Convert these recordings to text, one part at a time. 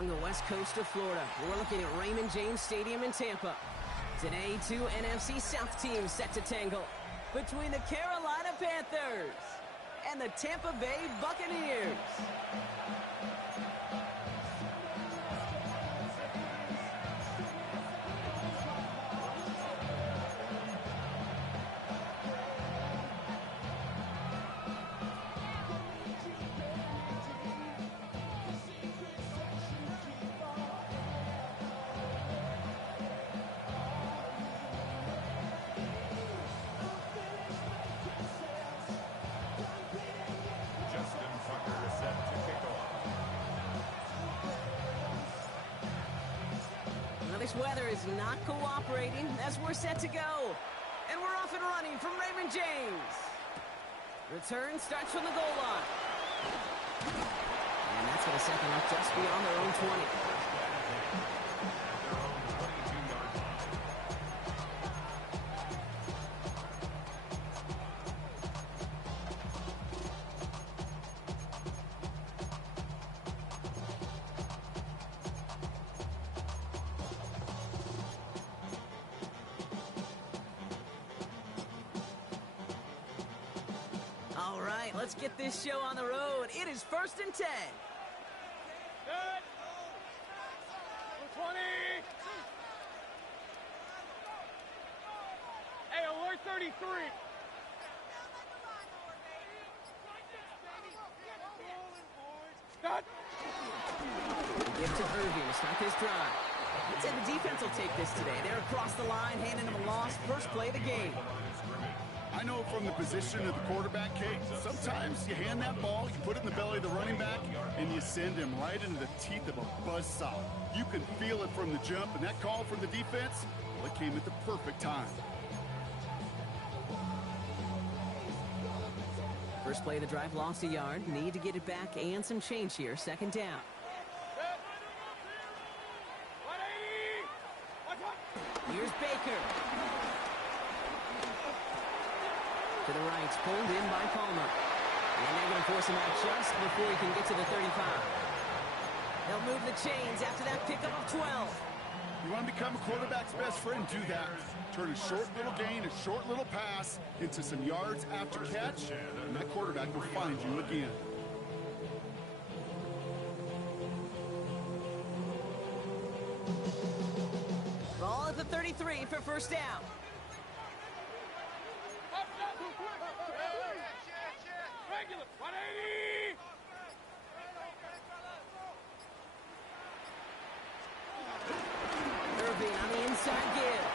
along the west coast of Florida. We're looking at Raymond James Stadium in Tampa. Today, two NFC South teams set to tangle between the Carolina Panthers and the Tampa Bay Buccaneers. This weather is not cooperating as we're set to go. And we're off and running from Raymond James. Return starts from the goal line. And that's going to set them up just beyond their own 20. All right, let's get this show on the road. It is 1st and 10. Good. 20. Hey, alert 33. Cut. Give to Irving to start this drive. Let's say the defense will take this today. They're across the line, handing them a loss. First play of the game. I know from the position of the quarterback, Kate, sometimes you hand that ball, you put it in the belly of the running back, and you send him right into the teeth of a buzzsaw. You can feel it from the jump, and that call from the defense, well, it came at the perfect time. First play of the drive, lost a yard. Need to get it back and some change here. Second down. Here's Baker. To the right, pulled in by Palmer. And they're going to force him out just before he can get to the 35. They'll move the chains after that pickup of 12. You want to become a quarterback's best friend? Do that. Turn a short little gain, a short little pass into some yards after catch, and that quarterback will find you again. Ball at the 33 for first down. Regular, 180! Irving on the inside give.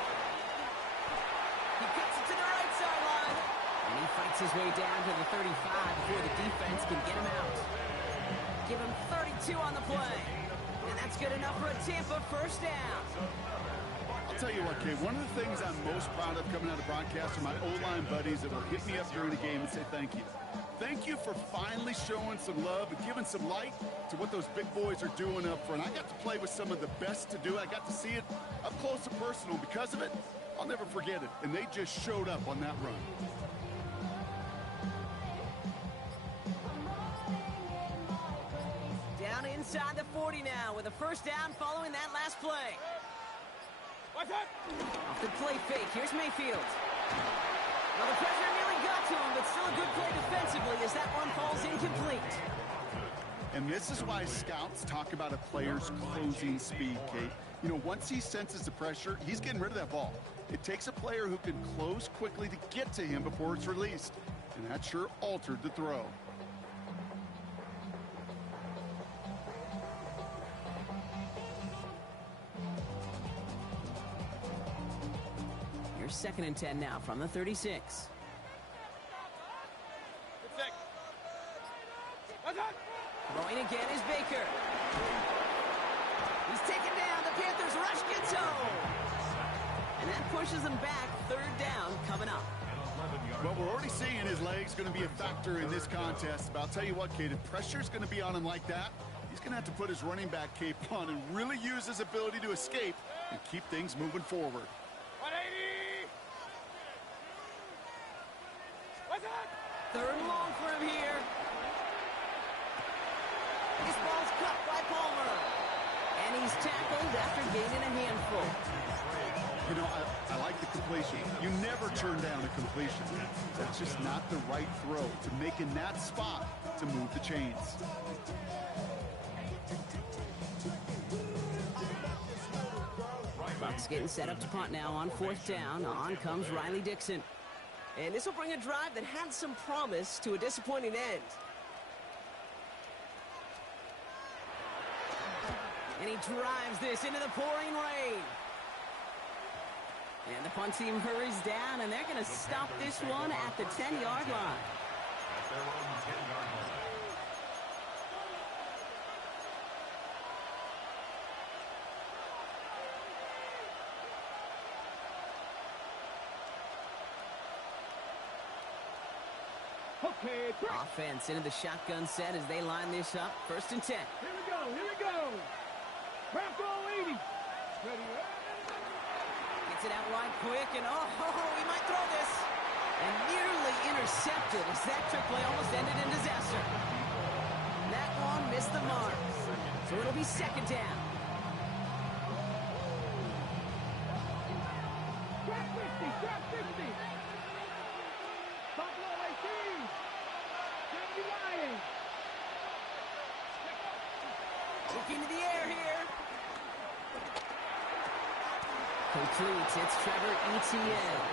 He cuts it to the right sideline. And he fights his way down to the 35 before the defense can get him out. Give him 32 on the play. And that's good enough for a Tampa first down. I'll tell you what, Kate, one of the things I'm most proud of coming out of broadcast are my O-line buddies that will hit me up during the game and say thank you. Thank you for finally showing some love and giving some light to what those big boys are doing up front. I got to play with some of the best to do. I got to see it up close and personal. Because of it, I'll never forget it. And they just showed up on that run. Down inside the 40 now with a first down following that last play. What's that? Off the play fake, here's Mayfield. Well, the pressure nearly got to him, but still a good play defensively as that one falls incomplete. And this is why scouts talk about a player's closing speed, Kate. You know, once he senses the pressure, he's getting rid of that ball. It takes a player who can close quickly to get to him before it's released. And that sure altered the throw. Here's 2nd and 10 now from the 36. Throwing again is Baker. He's taken down. The Panthers rush gets home. And that pushes them back. 3rd down coming up. Well, we're already seeing his legs going to be a factor in this contest. But I'll tell you what, Kate, if pressure's going to be on him like that, he's going to have to put his running back cape on and really use his ability to escape and keep things moving forward. 180! What's that? 3rd and long for him here. This ball's cut by Palmer. tackled after gaining a handful. You know, I like the completion. You never turn down a completion. That's just not the right throw to make in that spot to move the chains. Bucks getting set up to punt now on 4th down. On comes Riley Dixon. And this will bring a drive that had some promise to a disappointing end. And he drives this into the pouring rain. And the punt team hurries down, and they're going to stop this one at the 10-yard line. Okay, quick. Offense into the shotgun set as they line this up. 1st and 10. Here we go. Bronco 80. Ready. Gets it out wide quick, and he might throw this. And nearly intercepted as that trick play almost ended in disaster. That one missed the mark. So it'll be 2nd down. Drop 50. Buffalo 18. 70 Lions. Looking to the air here. Complete. It's Trevor Etienne.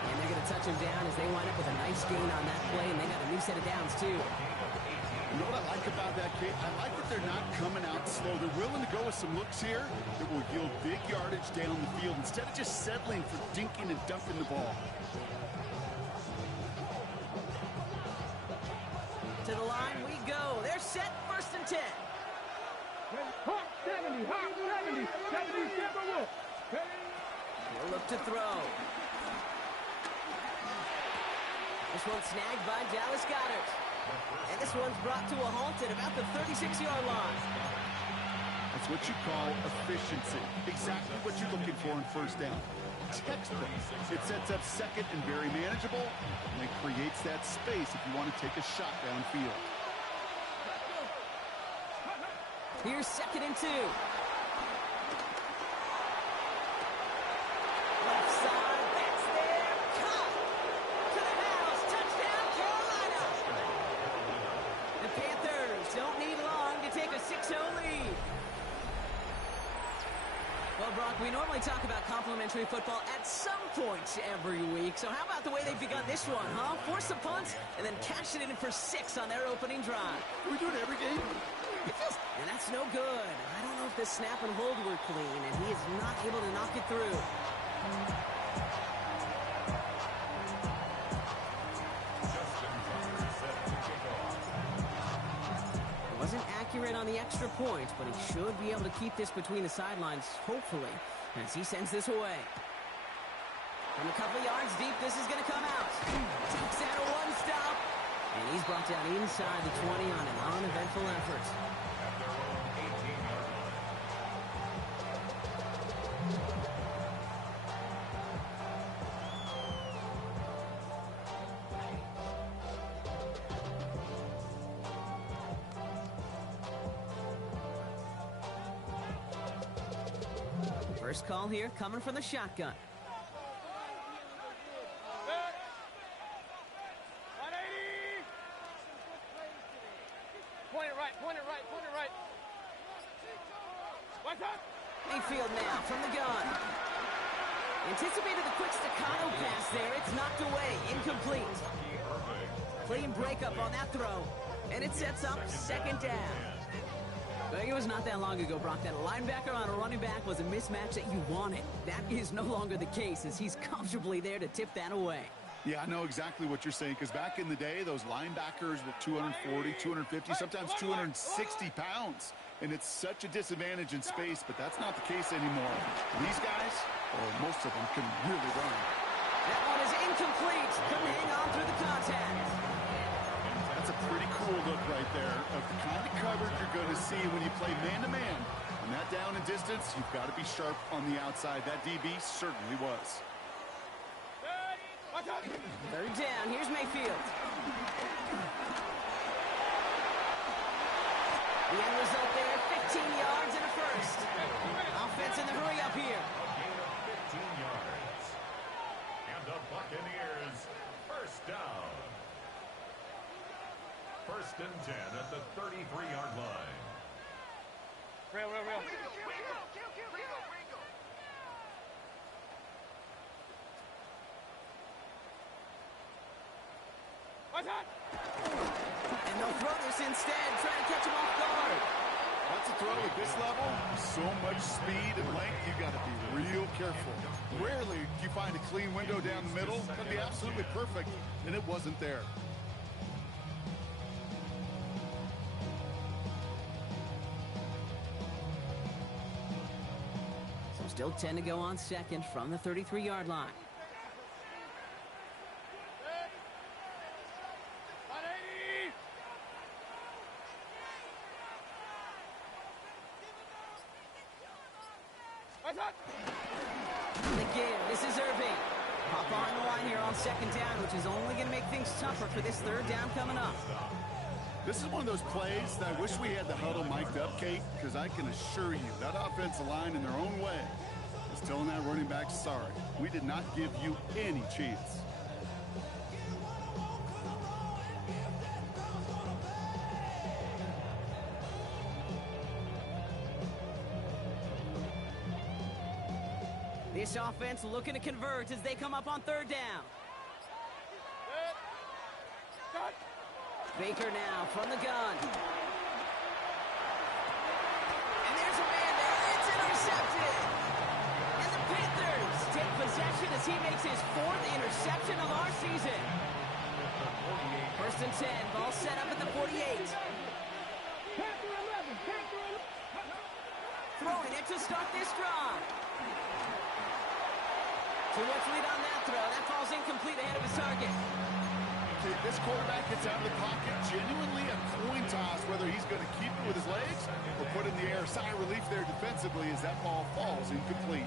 And they're going to touch him down as they wind up with a nice gain on that play, and they got a new set of downs, too. You know what I like about that, Kate? I like that they're not coming out slow. They're willing to go with some looks here that will yield big yardage down the field instead of just settling for dinking and dunking the ball. To the line we go. They're set. 1st and 10. Hawk 70. 70 Timberwolves. He'll look to throw. This one's snagged by Dallas Goedert. And this one's brought to a halt at about the 36-yard line. That's what you call efficiency. Exactly what you're looking for in 1st down. Textbook. It sets up 2nd and very manageable, and it creates that space if you want to take a shot downfield. Here's 2nd and 2. Left side, that's there. Caught. To the house. Touchdown, Carolina. The Panthers don't need long to take a 6-0 lead. Well, Brock, we normally talk about complimentary football at some point every week. So how about the way they've begun this one, huh? Force a punt and then cash it in for 6 on their opening drive. We do it every game. And that's no good. I don't know if the snap and hold were clean, and he is not able to knock it through. Wasn't accurate on the extra point, but he should be able to keep this between the sidelines, hopefully, as he sends this away. From a couple yards deep, this is going to come out. Takes out a one-stop, and he's brought down inside the 20 on an uneventful effort. First call here coming from the shotgun. 180. Point it right. What's up? Mayfield now from the gun. Anticipated the quick staccato pass there. It's knocked away. Incomplete. Clean breakup on that throw. And it sets up 2nd down. But it was not that long ago, Brock, that a linebacker on a running back was a mismatch that you wanted. That is no longer the case, as he's comfortably there to tip that away. Yeah, I know exactly what you're saying, because back in the day, those linebackers were 240, 250, sometimes 260 pounds. And it's such a disadvantage in space, but that's not the case anymore. These guys, or most of them, can really run. That one is incomplete. Couldn't hang on through the contact. That's a pretty cool look right there of the kind of coverage you're going to see when you play man-to-man. On that down and distance, you've got to be sharp on the outside. That DB certainly was. 3rd down. Here's Mayfield. The end result there, yards and a first. Offense in the hurry up here. A gain of 15 yards. And the Buccaneers, first down. First and 10 at the 33-yard line. Real. What's that? And they'll throw this instead, trying to catch him off guard. That's a throw at this level. So much speed and length, you got to be real careful. Rarely do you find a clean window down the middle. That'd be absolutely perfect, and it wasn't there. So still 10 to go on second from the 33-yard line. 180. What's that? The give. This is Irving. Hop on the line here on second down, which is only going to make things tougher for this third down coming up. This is one of those plays that I wish we had the huddle mic'd up, Kate, because I can assure you that offensive line in their own way is telling that running back, sorry, we did not give you any chance. This offense looking to convert as they come up on third down. Cut. Baker now from the gun. And there's a man there. It's intercepted. And the Panthers take possession as he makes his fourth interception of our season. First and 10. Ball set up at the 48. Throwing it to start this drive. Too much lead on that throw. That falls incomplete ahead of his target. If this quarterback gets out of the pocket, genuinely a coin toss whether he's going to keep it with his legs or put it in the air. Sigh of relief there defensively as that ball falls incomplete.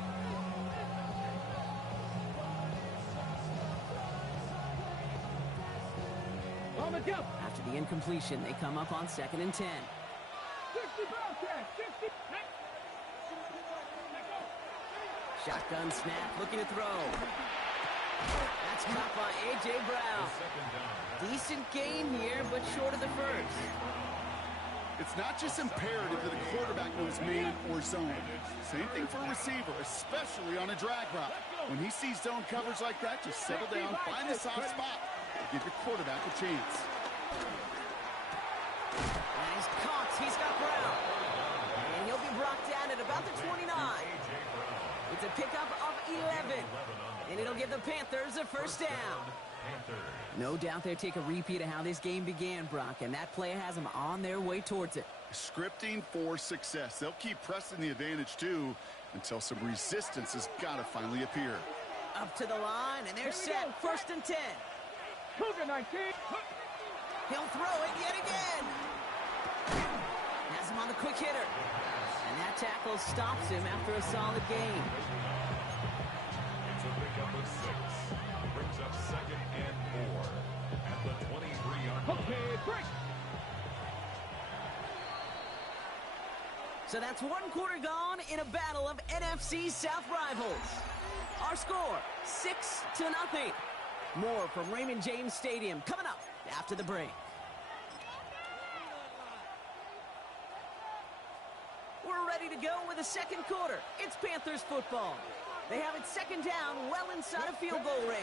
On the jump. After the incompletion, they come up on second and 10. 60 ball catch. 60. Shotgun snap, looking to throw. That's caught by A.J. Brown. Decent game here, but short of the first. It's not just imperative that a quarterback knows man or zone. Same thing for a receiver, especially on a drag route. When he sees zone coverage like that, just settle down, find the soft spot, and give your quarterback a chance. And he's caught. He's got Brown. And he'll be brought down at about the 29. It's a pickup of 11. And it'll give the Panthers a first down. No doubt they'll take a repeat of how this game began, Brock, and that play has them on their way towards it. Scripting for success. They'll keep pressing the advantage, too, until some resistance has got to finally appear. Up to the line, and they're set. First and 10. Cougar 19. He'll throw it yet again. Has him on the quick hitter. And that tackle stops him after a solid game. It's a pickup of 6. Brings up second and 4 at the 23-yard line. Okay, break. So that's one quarter gone in a battle of NFC South rivals. Our score, 6-0. More from Raymond James Stadium coming up after the break. We're ready to go with the second quarter. It's Panthers football. They have it second down, well inside of field goal range.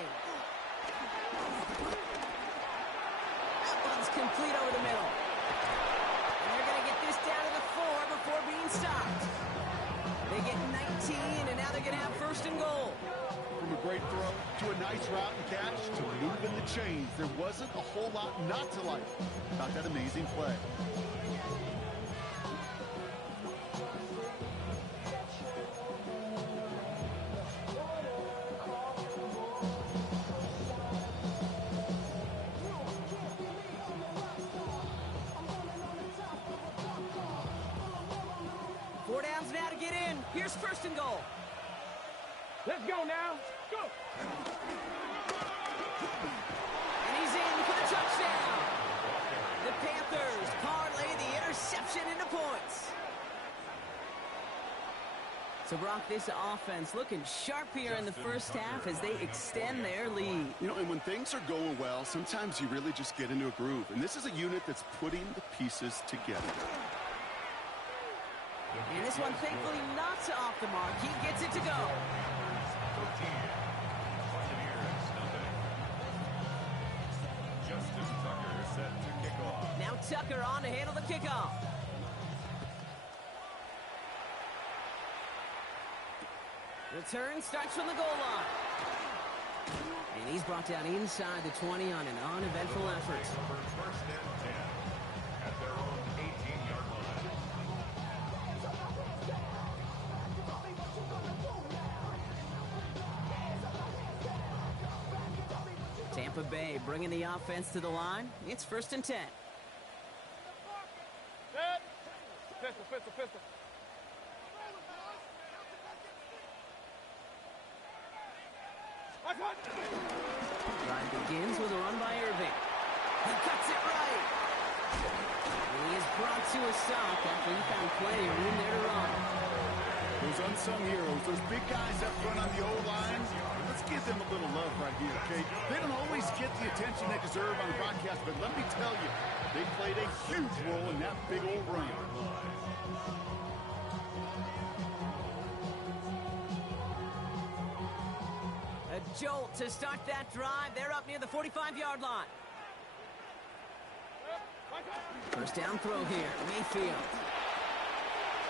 That one's complete over the middle. And they're going to get this down to the 4 before being stopped. They get 19, and now they're going to have first and goal. From a great throw to a nice route and catch to moving the chains, there wasn't a whole lot not to like about that amazing play. Four downs now to get in. Here's first and goal. Let's go now. Go. And he's in for the touchdown. The Panthers parlay the interception into points. So, Brock, this offense looking sharp here in the first half as they extend their lead. You know, and when things are going well, sometimes you really just get into a groove. And this is a unit that's putting the pieces together. And this one, thankfully, not off the mark. He gets it to go. Justin Tucker set to kick off. Now Tucker on to handle the kickoff. Return starts from the goal line. And he's brought down inside the 20 on an uneventful effort. First and 10 at their own 18-yard line. Tampa Bay bringing the offense to the line. It's 1st and 10. Set. Pistol, pistol, pistol. Drive begins with a run by Irving. He cuts it right. And he is brought to a stop after he found plenty of room there to run. Those unsung heroes, those big guys up front on the O-line, let's give them a little love right here, okay? They don't always get the attention they deserve on the broadcast, but let me tell you, they played a huge role in that big old run. A jolt to start that drive. They're up near the 45-yard line. First down throw here. Mayfield.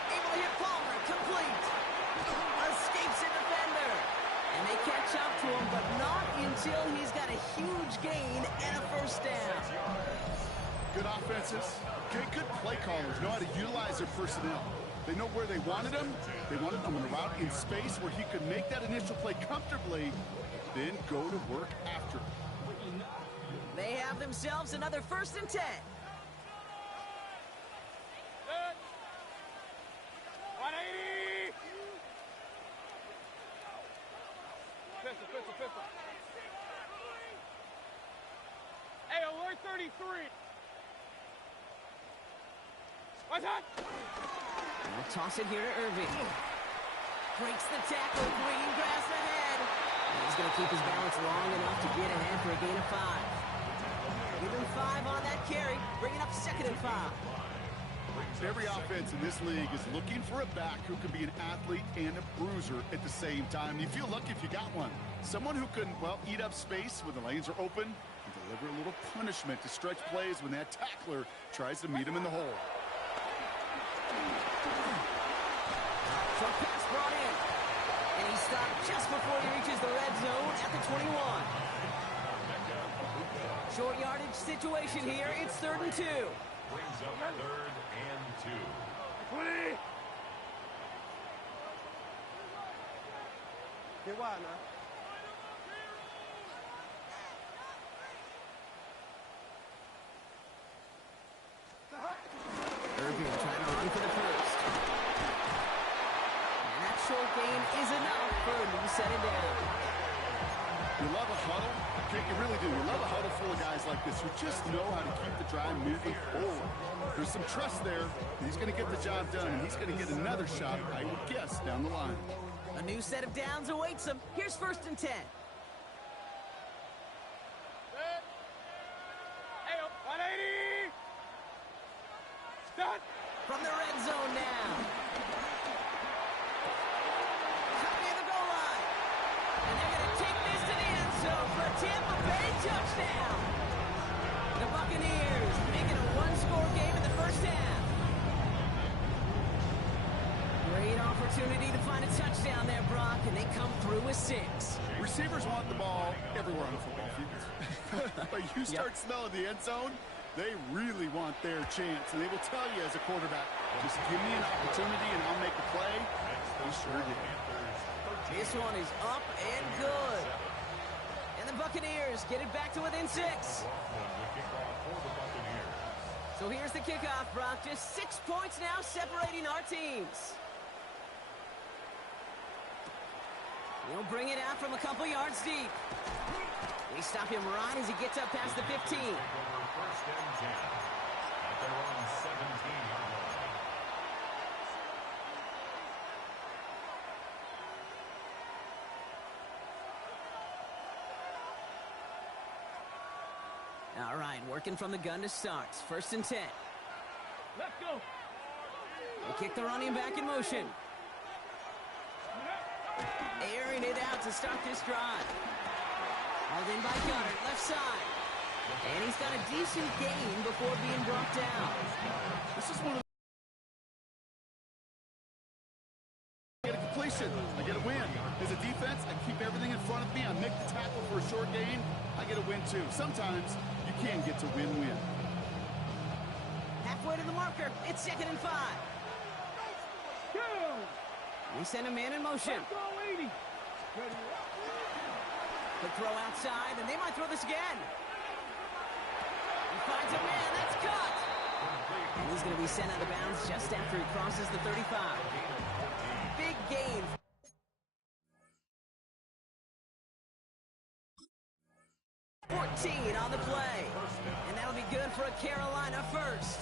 Able to hit Palmer. Complete. Escapes a defender. And they catch up to him, but not until he's got a huge gain and a first down. Good offenses, okay, good play callers know how to utilize their personnel. They know where they wanted him. They wanted him on a route in space where he could make that initial play comfortably, then go to work after. They have themselves another 1st and 10. 180. Pistol, pistol, pistol. Hey, alert 33. What's that? We'll toss it here to Irving. Breaks the tackle. Green grass ahead. And he's going to keep his balance long enough to get ahead for a gain of 5. Give him 5 on that carry. Bring it up 2nd and 5. Every offense in this league is looking for a back who can be an athlete and a bruiser at the same time. You feel lucky if you got one. Someone who can, well, eat up space when the lanes are open and deliver a little punishment to stretch plays when that tackler tries to meet him in the hole. Short pass brought in. And he stopped just before he reaches the red zone at the 21. Short yardage situation here. It's 3rd and 2. Brings up 3rd and 2. 20. Get wide now. Irving trying to run for the first. And that short gain is enough for a new set it down. You love a huddle? Okay, you really do. You love a huddle full of guys like this who just know how to keep the drive moving forward. There's some trust there. He's going to get the job done, and he's going to get another shot, I would guess, down the line. A new set of downs awaits him. Here's 1st and 10. Hey, 180. Start. From the red zone now. Cut near the goal line. And they're going to take this to the end zone for a Tampa Bay touchdown. The Buccaneers making a one-score game in the first half. Great opportunity to find a touchdown there, Brock, and they come through with 6. Receivers want the ball everywhere on the football field. But you start smelling the end zone, they really want their chance. And they will tell you as a quarterback, just give me an opportunity and I'll make a play. He sure did. This one is up and good. And the Buccaneers get it back to within 6. So here's the kickoff, Brock. Just 6 points now separating our teams. He'll bring it out from a couple yards deep. We stop him right as he gets up past the 15. 1st and 10 at their own 17-yard line. All right, working from the gun to start. 1st and 10. Let's go. They kick the running back in motion. Airing it out to start this drive. Hauled in by Gunner, left side. And he's got a decent gain before being brought down. This is one of I get a completion. I get a win. As a defense, I keep everything in front of me. I make the tackle for a short gain. I get a win too. Sometimes you can get to win-win. Halfway to the marker. It's 2nd and 5. Go. We send a man in motion. Let's go, 80. Quick throw outside, and they might throw this again. He finds a man. That's cut. And he's going to be sent out of bounds just after he crosses the 35. Big gain. $14 on the play. And that'll be good for a Carolina first.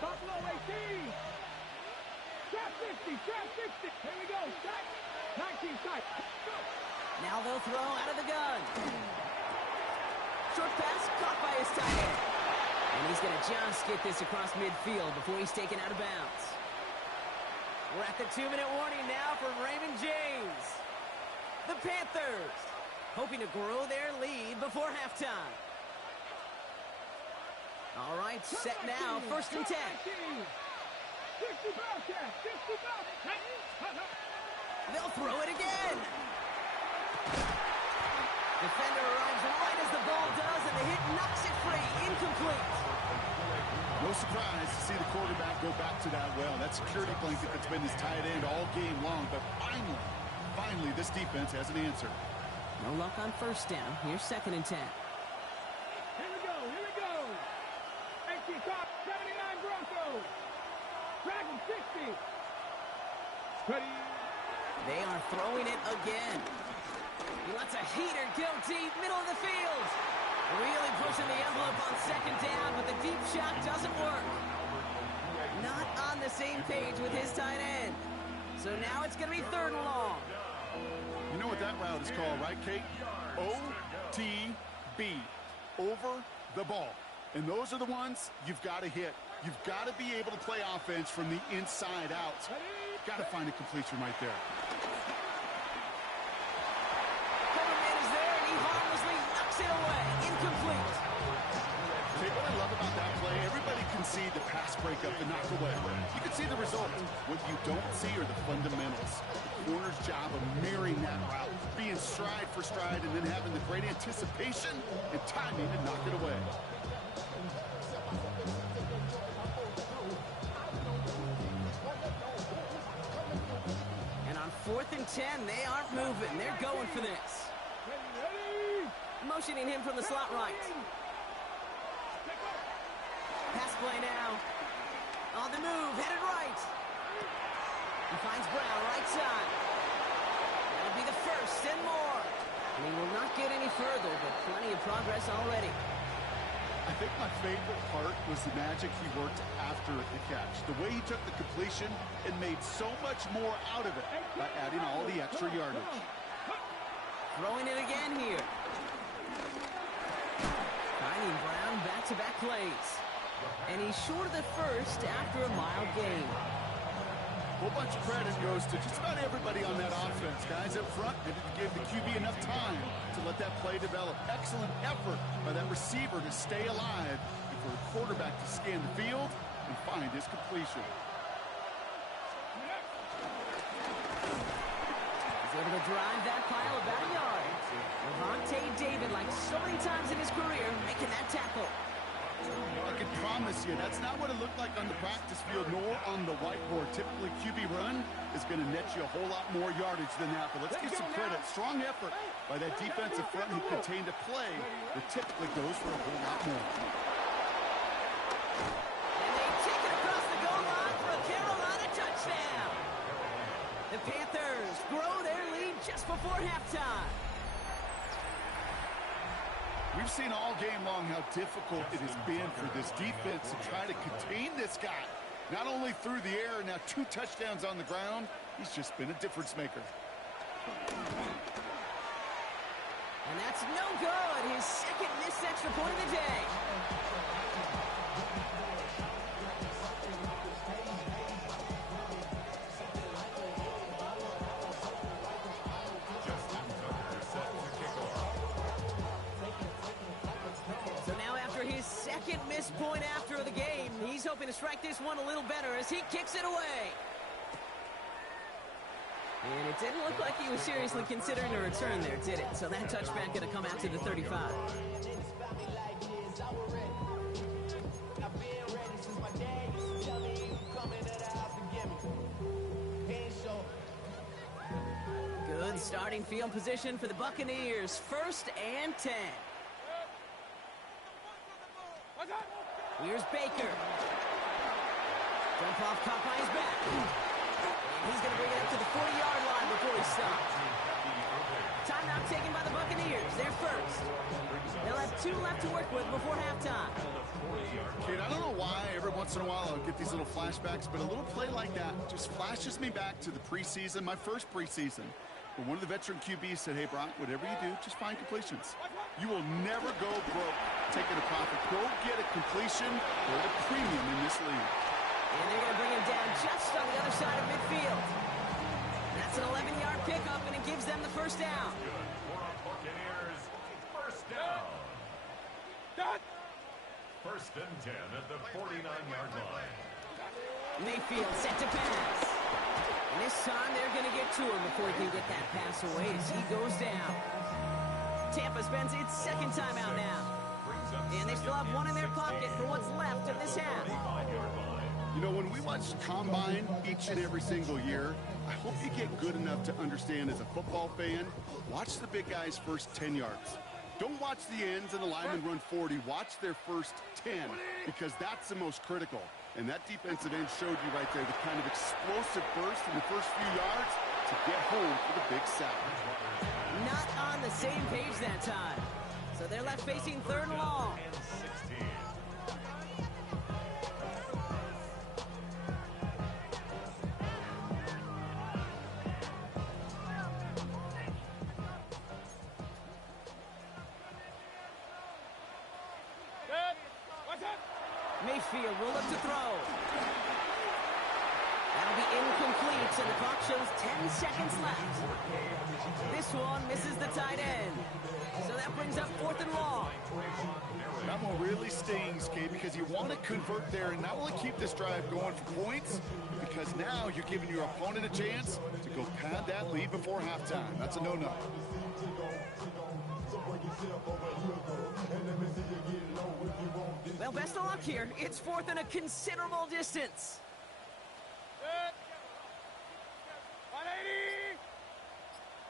Buffalo 18. Trap 50. Trap 60. Here we go. Strike. 19 strike. Go. Now they'll throw out of the gun. Short pass caught by his tight end. And he's going to just get this across midfield before he's taken out of bounds. We're at the 2-minute warning now from Raymond James. The Panthers hoping to grow their lead before halftime. All right, set now, 1st and 10. 60 Bobcat. 60 Bobcat. They'll throw it again. Defender arrives right as the ball does, and the hit knocks it free. Incomplete. No surprise to see the quarterback go back to that well. That security blanket that's been his tight end all game long. But finally, this defense has an answer. No luck on 1st down. Here's 2nd and 10. Here we go. Here we go. 18 top 79 Broncos. Dragon 60. Ready. They are throwing it again. He lets a heater go deep, middle of the field. Really pushing the envelope on 2nd down, but the deep shot doesn't work. Not on the same page with his tight end. So now it's going to be 3rd and long. You know what that route is called, right, Kate? OTB. Over the ball. And those are the ones you've got to hit. You've got to be able to play offense from the inside out. Got to find a completion right there. Coverman is there, and he harmlessly knocks it away. Incomplete. Okay, what I love about that play, everybody can see the pass breakup, the knock away. You can see the result. What you don't see are the fundamentals. The corner's job of mirroring that route, being stride for stride, and then having the great anticipation and timing to knock it away. And on 4th and 10, they aren't moving. They're going for this. Motioning him from the slot right. Pass play now. On the move, headed right. He finds Brown, right side. That'll be the 1st and more. And he will not get any further, but plenty of progress already. I think my favorite part was the magic he worked after the catch. The way he took the completion and made so much more out of it by adding all the extra yardage. Throwing it again here. Finding Brown back-to-back plays. And he's short of the 1st after a mild gain. A whole bunch of credit goes to just about everybody on that offense. Guys up front, they didn't give the QB enough time to let that play develop. Excellent effort by that receiver to stay alive and for the quarterback to scan the field and find his completion. He's able to drive that pile about a yard. Levante David, like so many times in his career, making that tackle. I can promise you, that's not what it looked like on the practice field nor on the whiteboard. Typically, QB run is going to net you a whole lot more yardage than that. But let's give some credit. Strong effort by that defensive front who contained a play that typically goes for a whole lot more. And they take it across the goal line for a Carolina touchdown. The Panthers grow their lead just before halftime. We We've seen all game long how difficult it has been for this defense to try to contain this guy. Not only through the air, now 2 touchdowns on the ground. He's just been a difference maker. And that's no good. His second missed extra point of the day. So now after his second missed point after the game, he's hoping to strike this one a little better as he kicks it away. And it didn't look like he was seriously considering a return there, did it? So that touchback going to come out to the 35. Good starting field position for the Buccaneers. 1st and 10. Here's Baker. Jump off caught by his back. He's going to bring it up to the 40-yard line before he stops. Timeout taken by the Buccaneers. They're first. They'll have 2 left to work with before halftime. Kid, I don't know why every once in a while I'll get these little flashbacks, but a little play like that just flashes me back to the preseason, my first preseason. But one of the veteran QBs said, hey, Brock, whatever you do, just find completions. You will never go broke taking a profit. Go get a completion or a premium in this league. And they're going to bring him down just on the other side of midfield. That's an 11-yard pickup, and it gives them the first down. Buccaneers, first down. 1st and 10 at the 49-yard line. Mayfield set to pass. And this time they're going to get to him before he can get that pass away as he goes down. Tampa spends its second timeout now. And they still have one in their pocket for what's left of this half. You know, when we watch Combine each and every single year, I hope you get good enough to understand as a football fan, watch the big guys' first 10 yards. Don't watch the ends and the linemen run 40. Watch their first 10 because that's the most critical. And that defensive end showed you right there the kind of explosive burst in the first few yards to get home for the big sack. Not on the same page that time. So they're left facing 3rd and long. Mayfield will look to throw. That'll be incomplete, and the clock shows 10 seconds left. This one misses the tight end. So that brings up 4th and long. That one really stings, Kate, because you want to convert there and not only keep this drive going for points, because now you're giving your opponent a chance to go pad that lead before halftime. That's a no-no. Well, best of luck here. It's 4th and a considerable distance. 180.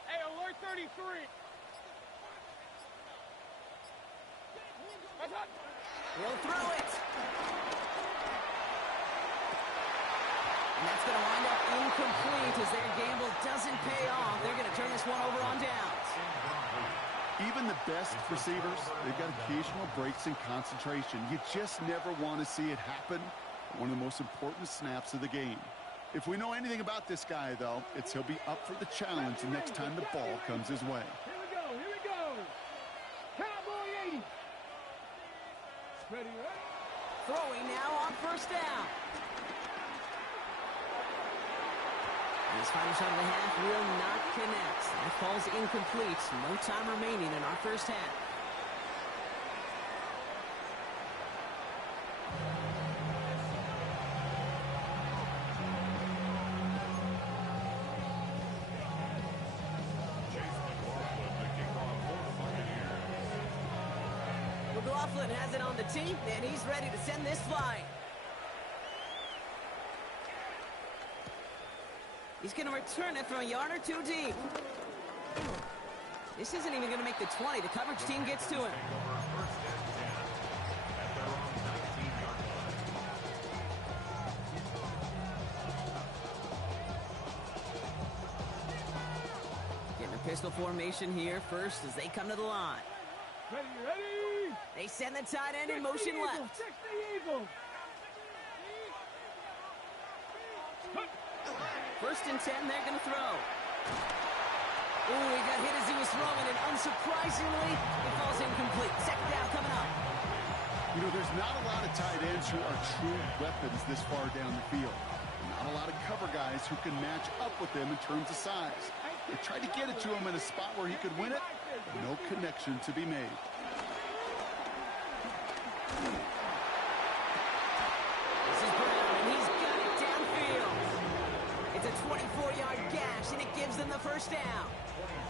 Hey, alert 33. He'll throw it. And that's going to wind up incomplete as their gamble doesn't pay off. They're going to turn this one over on downs. Even the best receivers, they've got occasional breaks in concentration. You just never want to see it happen at one of the most important snaps of the game. If we know anything about this guy, though, it's he'll be up for the challenge the next time the ball comes his way. Here we go. Cowboy 80. Ready, right? Throwing now on 1st down. This final shot of the half will not connect. That falls incomplete. No time remaining in our first half. McLaughlin has it on the tee, and he's ready to send this flying. He's going to return it from a yard or 2 deep. This isn't even going to make the 20. The coverage team gets to him. Getting a pistol formation here first as they come to the line. Ready. They send the tight end in motion left. 60 Eagles. First and 10, they're going to throw. Ooh, he got hit as he was throwing, and unsurprisingly, it falls incomplete. Second down coming up. You know, there's not a lot of tight ends who are true weapons this far down the field. Not a lot of cover guys who can match up with them in terms of size. They tried to get it to him in a spot where he could win it. No connection to be made. This is Brown, and he's got it downfield. It's a 24-yard gash, and it gives them the first down.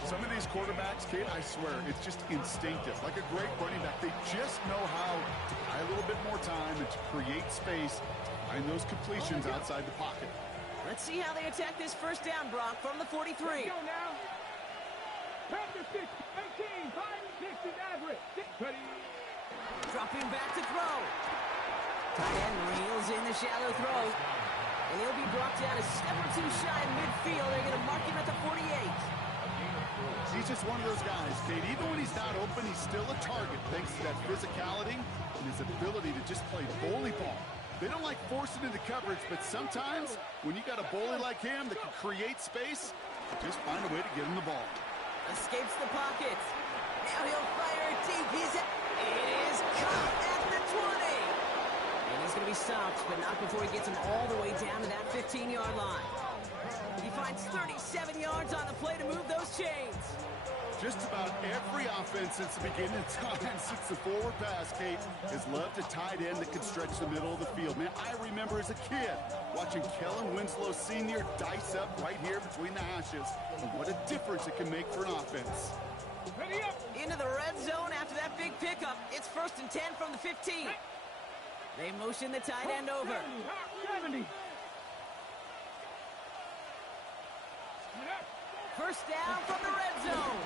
Some of these quarterbacks, Kate, I swear, it's just instinctive. Like a great running back, they just know how to buy a little bit more time and to create space, find those completions outside the pocket. Let's see how they attack this first down, Brock, from the 43. Let's go now. Practice 6, 18, 5, 6 is average. Ready. Dropping back to throw. Tight end reels in the shallow throw. And he'll be brought down a step or two shy in midfield. They're going to mark him at the 48. He's just one of those guys, Kate. Even when he's not open, he's still a target thanks to that physicality and his ability to just play bully ball. They don't like forcing into coverage, but sometimes when you got a bully like him that can create space, just find a way to get him the ball. Escapes the pocket. Now he'll fire it deep. It is caught at the 20. And he's going to be stopped, but not before he gets him all the way down to that 15-yard line. He finds 37 yards on the play to move those chains. Just about every offense since the beginning of time, since the forward pass, Kate, has loved a tight end that can stretch the middle of the field. Man, I remember as a kid watching Kellen Winslow Sr. dice up right here between the hashes. And what a difference it can make for an offense. Ready up. Into the red zone after that big pickup. It's first and 10 from the 15. They motion the tight end over. 70. First down from the red zone.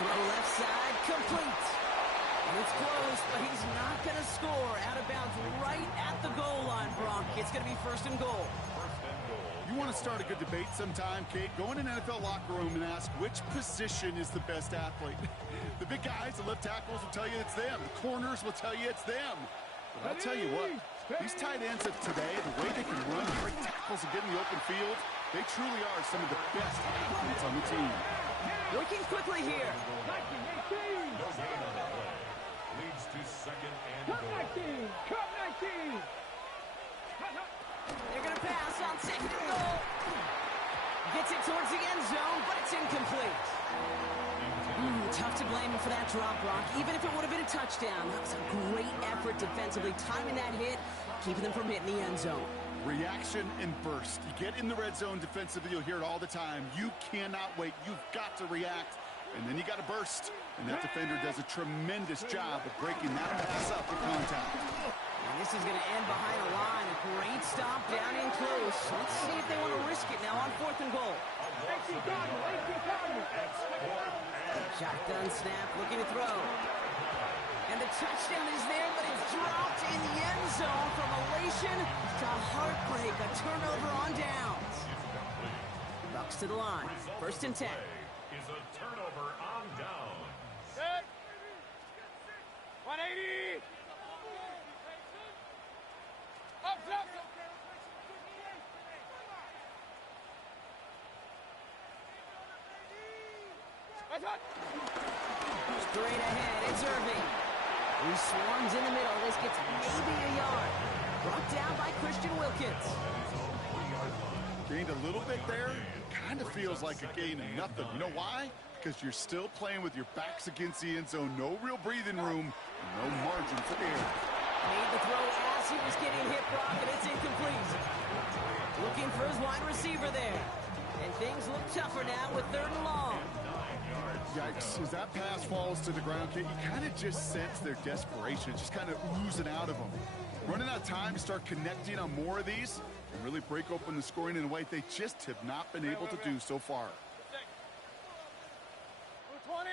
Throw left side, complete. And it's close, but he's not going to score. Out of bounds right at the goal line, Brock. It's going to be first and goal. You want to start a good debate sometime, Kate? Go in an NFL locker room and ask which position is the best athlete. The big guys, the left tackles will tell you it's them. The corners will tell you it's them. But I'll tell you what, these tight ends of today, the way they can run, break tackles, and get in the open field, they truly are some of the best athletes on the team. Working quickly here. Leads to second and Cut goal. 19. Cut 19. They're going to pass on second and goal. Gets it towards the end zone, but it's incomplete. Tough to blame him for that drop, Brock, even if it would have been a touchdown. That was a great effort defensively, timing that hit, keeping them from hitting the end zone. Reaction and burst. You get in the red zone defensively, you'll hear it all the time. You cannot wait. You've got to react, and then you got to burst. And that defender does a tremendous job of breaking that pass up with contact. And this is going to end behind a line. A great stop down in close. Let's see if they want to risk it now on fourth and goal. Shotgun snap, looking to throw. And the touchdown is there, but it's dropped in the end zone from elation to heartbreak. A turnover on downs. Bucks to the line. First and 10. Is a turnover on down. Set. 180. Up. Straight ahead, it's Irving. He swarms in the middle. This gets maybe a yard. Brought down by Christian Wilkins. Gained a little bit there. Kind of feels like a gain of nothing. You know why? Because you're still playing with your backs against the end zone. No real breathing room. No margin for error. Made the throw as he was getting hit, Brock, and it's incomplete. Looking for his wide receiver there. And things look tougher now with third and long. Yikes. As that pass falls to the ground, Kate, you kind of just sense their desperation. Just kind of oozing out of them. Running out of time to start connecting on more of these and really break open the scoring in a way they just have not been able to do so far. 20.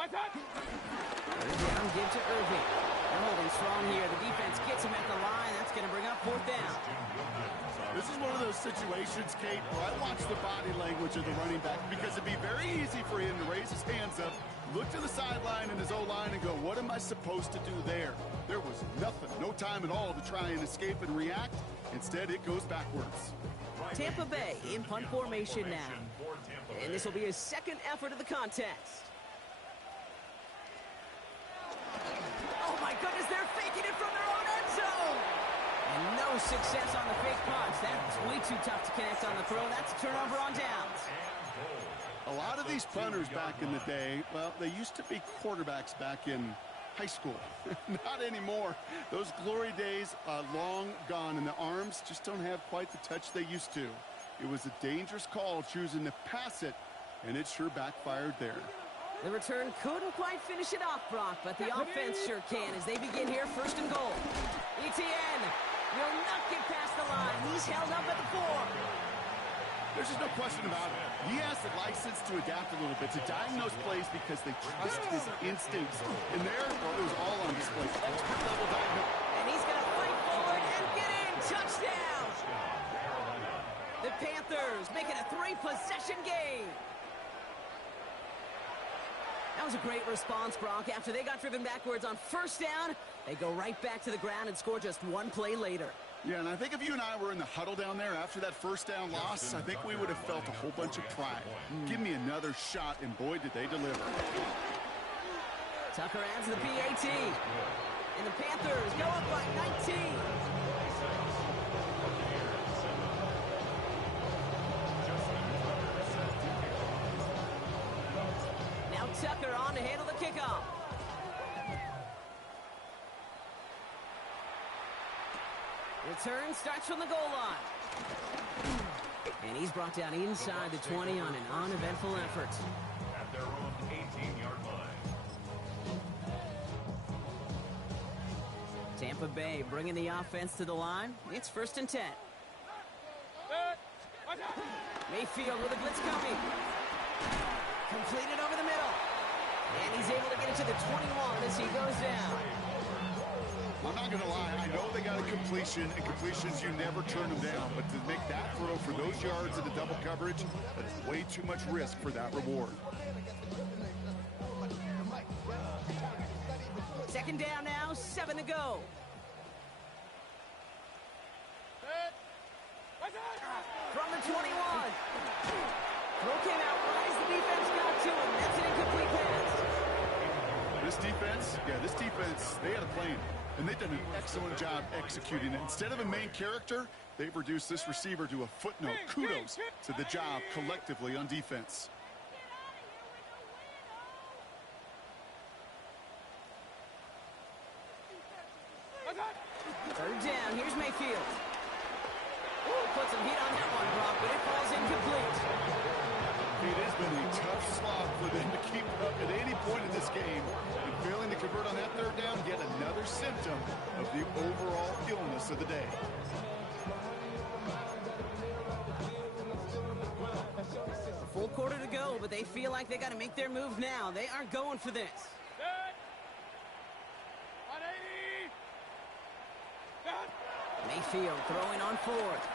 Third down, give to Irving. They're holding strong here. The defense gets him at the line. motions, Kate, or I watch the body language of the running back, because it'd be very easy for him to raise his hands up, look to the sideline in his O-line and go, what am I supposed to do there? There was nothing, no time at all to try and escape and react. Instead, it goes backwards. Tampa Bay in punt formation now. And this will be his second effort of the contest. Oh my goodness, they're faking it from their own end zone! And no success on the fake punch. That's way too tough to connect on the throw. That's a turnover on downs. A lot of these punters back in the day, well, they used to be quarterbacks back in high school. Not anymore. Those glory days are long gone, and the arms just don't have quite the touch they used to. It was a dangerous call choosing to pass it, and it sure backfired there. The return couldn't quite finish it off, Brock, but the offense sure can as they begin here, first and goal. ETN will not get past the line. He's held up at the 4. There's just no question about it. He has the license to adapt a little bit, to diagnose plays because they trust his instincts. And there, well, it was all on display. Expert-level diagnosis. And he's going to fight forward and get in. Touchdown! The Panthers make it a 3-possession game. That was a great response, Brock. After they got driven backwards on first down, they go right back to the ground and score just one play later. Yeah, and I think if you and I were in the huddle down there after that first down loss, I think we would have felt a whole bunch of pride. Give me another shot, and boy, did they deliver. Tucker adds the PAT. And the Panthers go up by 19. Now Tucker on to handle the kickoff. Return starts from the goal line. And he's brought down inside the 20 on an uneventful effort. At their own 18-yard line. Tampa Bay bringing the offense to the line. It's first and 10. Mayfield with a blitz coming. Completed over the middle. And he's able to get it to the 21 as he goes down. I'm not going to lie, I know they got a completion, and completions, you never turn them down. But to make that throw for those yards in the double coverage, that's way too much risk for that reward. Second down now, 7 to go. From the 21. Throw came out right as the defense got to him. That's an incomplete pass. This defense, they had a plan. And they've done an excellent job executing it. Instead of a main character, they've reduced this receiver to a footnote. Kudos to the job collectively on defense. Third down, here's Mayfield. Ooh, put some heat on that one, Brock, but it falls incomplete. It has been a tough slog for them to keep up at any point in this game. And failing to convert on that third down, yet another symptom of the overall illness of the day. A full quarter to go, but they feel like they got to make their move now. They are going for this. Mayfield throwing on fourth.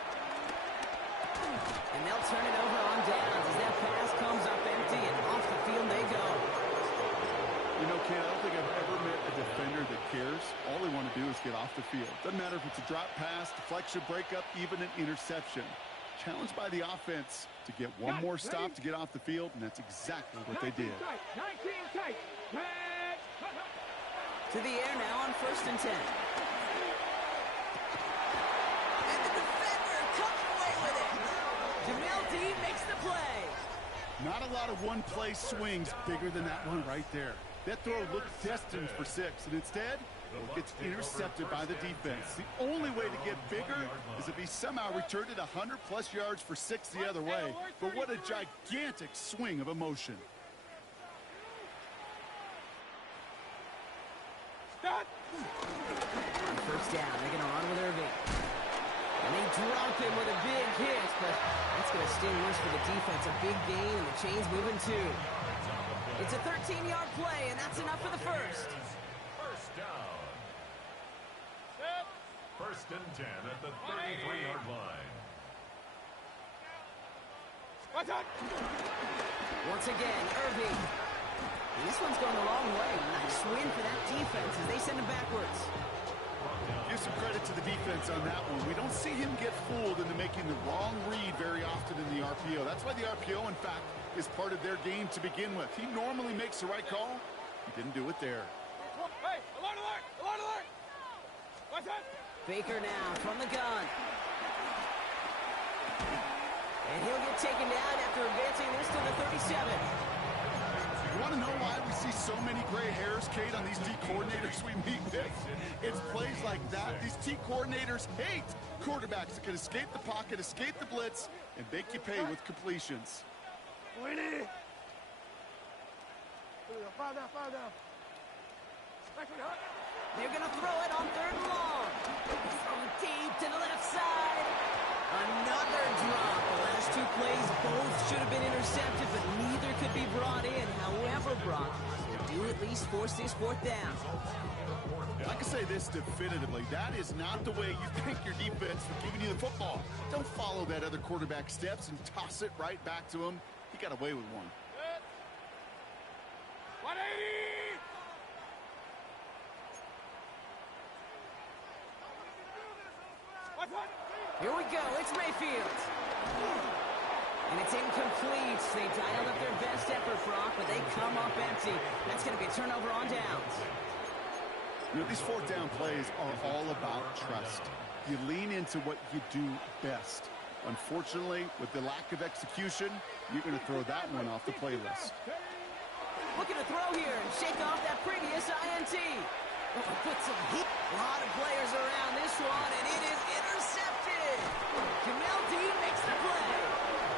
And they'll turn it over on downs as that pass comes up empty and off the field they go. You know, Ken, I don't think I've ever met a defender that cares. All they want to do is get off the field. Doesn't matter if it's a drop pass, deflection, breakup, even an interception. Challenged by the offense to get one more stop to get off the field, and that's exactly what they did. 19 tight. To the air now on first and 10. And the defender comes away with it. Jamel Dean makes the play. Not a lot of one-play swings bigger than that one right there. That throw looked destined for 6, and instead, it gets intercepted by the defense. The only way to get bigger is if he somehow returned it 100-plus yards for 6 the other way. But what a gigantic swing of emotion. On first down, they're going to run with Irving. And they drop him with a big hit, but that's going to sting worse for the defense. A big gain, and the chain's moving too. It's a 13-yard play, and that's enough for the first. First down. First and 10 at the 33-yard line. Once again, Irving. And this one's going the wrong way. Nice win for that defense as they send him backwards. Give some credit to the defense on that one. We don't see him get fooled into making the wrong read very often in the RPO. That's why the RPO, in fact, is part of their game to begin with. He normally makes the right call. He didn't do it there. Hey, alert, alert, alert, alert! What's that? Baker now from the gun. And he'll get taken down after advancing this to the 37. You want to know why we see so many gray hairs, Kate, on these D coordinators we meet with? It's plays like that. These T coordinators hate quarterbacks that can escape the pocket, escape the blitz, and make you pay with completions. Winnie! Fire down, fire down. They're going to throw it on 3rd and long. Throw deep to the left side. Another drop. The last 2 plays both should have been intercepted, but neither could be brought in. However, Brock, they do at least force this 4th down. I can say this definitively. That is not the way you thank your defense for giving you the football. Don't follow that other quarterback steps and toss it right back to him. He got away with one. 180! Here we go. It's Mayfield. And it's incomplete. They dialed up their best effort, Brock, but they come up empty. That's going to be a turnover on downs. You know, these 4th down plays are all about trust. You lean into what you do best. Unfortunately, with the lack of execution, you're going to throw that one off the playlist. Looking to throw here and shake off that previous INT. Oh, put some heat. A lot of players around this one, and it is intercepted. Jamel Dean makes the play.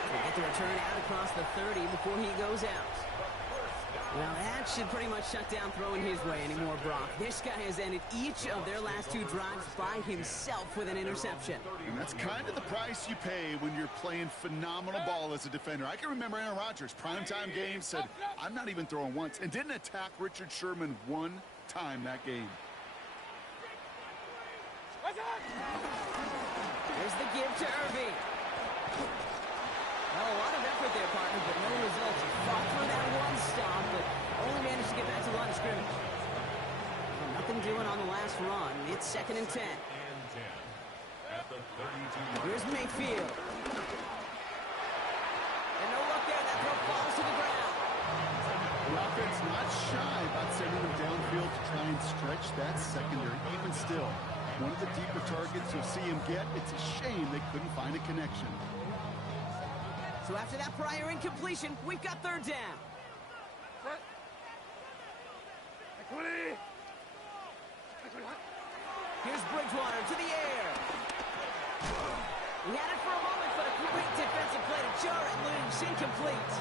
They get the return out across the 30 before he goes out. Well, that should pretty much shut down throwing his way anymore, Brock. This guy has ended each of their last 2 drives by himself with an interception. And that's kind of the price you pay when you're playing phenomenal ball as a defender. I can remember Aaron Rodgers, primetime game, said, I'm not even throwing once, and didn't attack Richard Sherman 1 time that game. There's the give to Irving. Well, a lot of effort there, partner, but no results. He fought for that one stop, but only managed to get back to the line of scrimmage. Well, nothing doing on the last run. It's 2nd and 10. Here's Mayfield. And no luck there. That throw falls to the ground. The offense not shy about sending them downfield to try and stretch that secondary. Even still, one of the deeper targets you'll see him get. It's a shame they couldn't find a connection. So after that prior incompletion, we've got 3rd down. Here's Bridgewater to the air. He had it for a moment, but a great defensive play to jar it loose. Incomplete.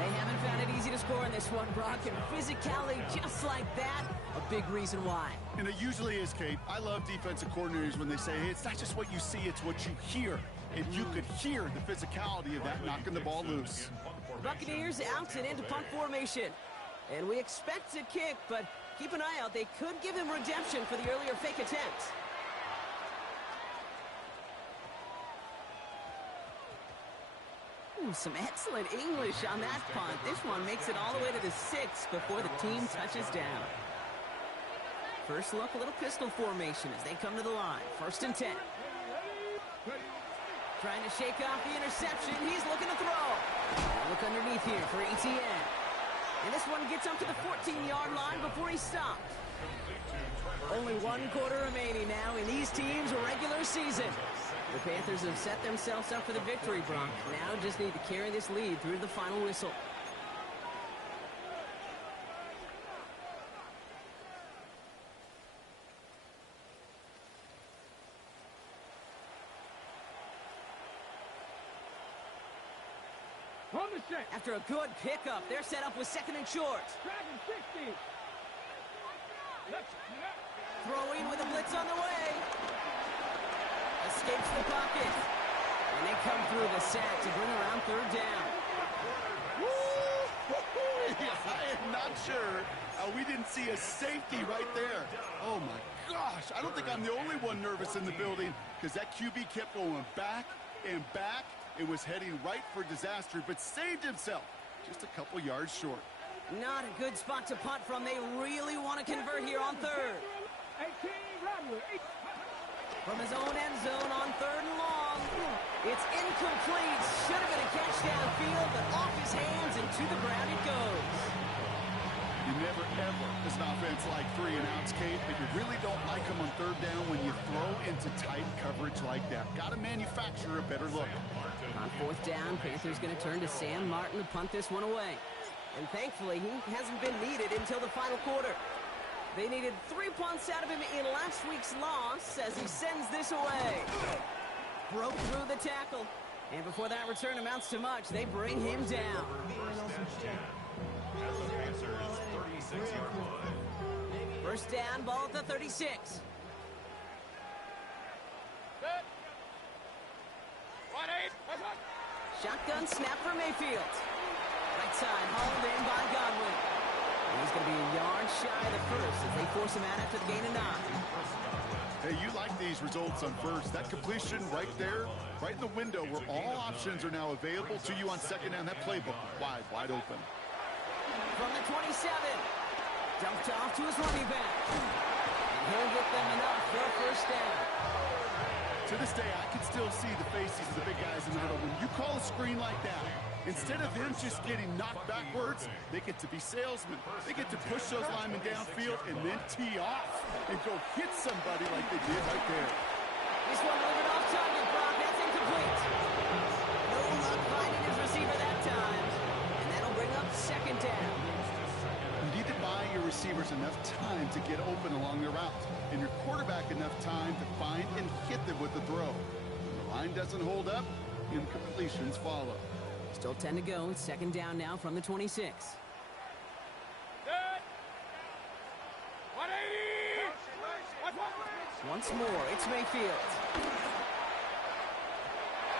They haven't found it easy to score in this one, Brock, and physicality just like that, a big reason why. And it usually is, Kate. I love defensive coordinators when they say, hey, it's not just what you see, it's what you hear. And you could hear the physicality of that knocking the ball loose. Buccaneers out and into punt formation. And we expect to kick, but keep an eye out. They could give him redemption for the earlier fake attempt. Ooh, some excellent English on that punt. This one makes it all the way to the 6 before the team touches down. First look, a little pistol formation as they come to the line. 1st and 10. Trying to shake off the interception. He's looking to throw. Look underneath here for ETN. And this one gets up to the 14-yard line before he stopped. Only 1 quarter remaining now in these teams' regular season. The Panthers have set themselves up for the victory, Brock. Now just need to carry this lead through the final whistle. After a good pickup, they're set up with 2nd and short. Dragon 60. Throwing with a blitz on the way. Escapes the pocket. And they come through the sack to bring around 3rd down. I am not sure we didn't see a safety right there. Oh, my gosh. I don't think I'm the only one nervous in the building because that QB kept going back and back It was heading right for disaster, but saved himself just a couple yards short. Not a good spot to punt from. They really want to convert here on third. 18, Radler. From his own end zone on third and long. It's incomplete. Should have been a catch downfield, but off his hands and to the ground it goes. You never, ever, as an offense, like 3 and outs, Kate, but you really don't like them on third down when you throw into tight coverage like that. Got to manufacture a better look. On fourth down, Panthers going to turn to Sam Martin to punt this one away. And thankfully, he hasn't been needed until the final quarter. They needed 3 punts out of him in last week's loss as he sends this away. Broke through the tackle. And before that return amounts to much, they bring him down. First down, ball at the 36. Shotgun snap for Mayfield. Right side, hauled in by Godwin. And he's going to be a yard shy of the first as they force him out after the gain of 9. Hey, you like these results on first. That completion right there, right in the window where all options are now available to you on second down. That playbook wide open. From the 27. Dumped off to his running back. And he'll get them enough for a first down. To this day, I can still see the faces of the big guys in the middle. When you call a screen like that, instead of them just getting knocked backwards, they get to be salesmen. They get to push those linemen downfield and then tee off and go hit somebody like they did right there. This one delivered off target, Brock. That's incomplete. No luck finding his receiver that time. And that'll bring up second down. You need to buy your receivers enough time to get open along their route, and your quarterback enough time to find and hit them with the throw. When the line doesn't hold up, incompletions follow. Still 10 to go. Second down now from the 26. Once more, it's Mayfield.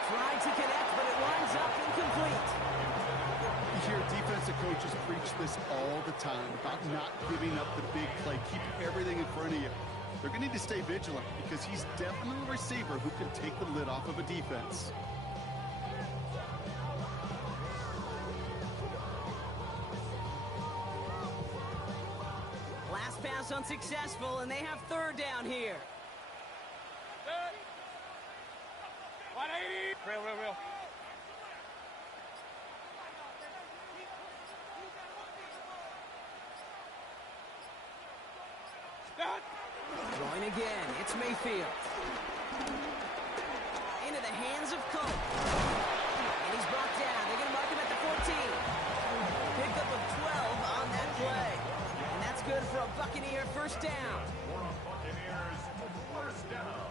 Tried to connect, but it winds up incomplete. You hear defensive coaches preach this all the time about not giving up the big play. Keep everything in front of you. They're going to need to stay vigilant because he's definitely a receiver who can take the lid off of a defense. Last pass unsuccessful, and they have third down here. 180. Real. Throwing again, it's Mayfield. Into the hands of Cole. And he's brought down. They're going to mark him at the 14. Pickup of 12 on that play. And that's good for a Buccaneer first down. For a Buccaneers first down.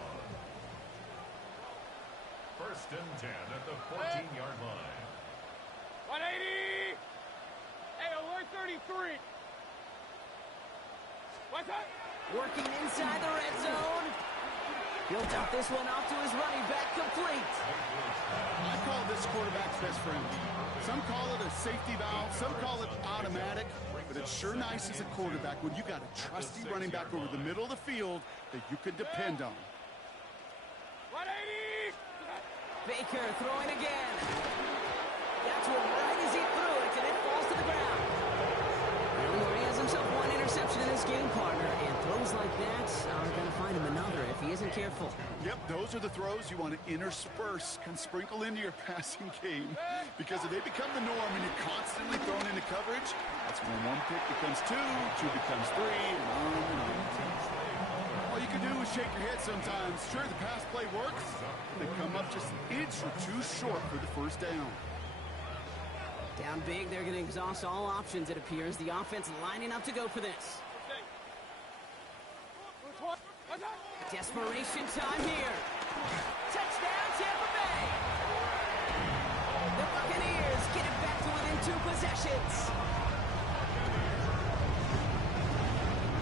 First and 10 at the 14-yard line. 180. Hey, alert 33. What's up? Working inside the red zone. He'll dump this one off to his running back, complete. I call this quarterback's best friend. Some call it a safety valve, some call it automatic, but it's sure nice as a quarterback when you got a trusty running back over the middle of the field that you can depend on. 180. Baker throwing again. Got to him right as he threw it, and it falls to the ground. He has himself one interception in his game, partner, and throws like that are going to find him another if he isn't careful. Yep, those are the throws you want to intersperse, can sprinkle into your passing game. Because if they become the norm and you're constantly thrown into coverage, that's when one pick becomes two becomes three, and on. All you can do is shake your head sometimes. Sure, the pass play works. They come up just an inch or two short for the first down. Down big, they're going to exhaust all options, it appears. The offense lining up to go for this. Desperation time here. Touchdown, Tampa Bay. The Buccaneers get it back to within 2 possessions.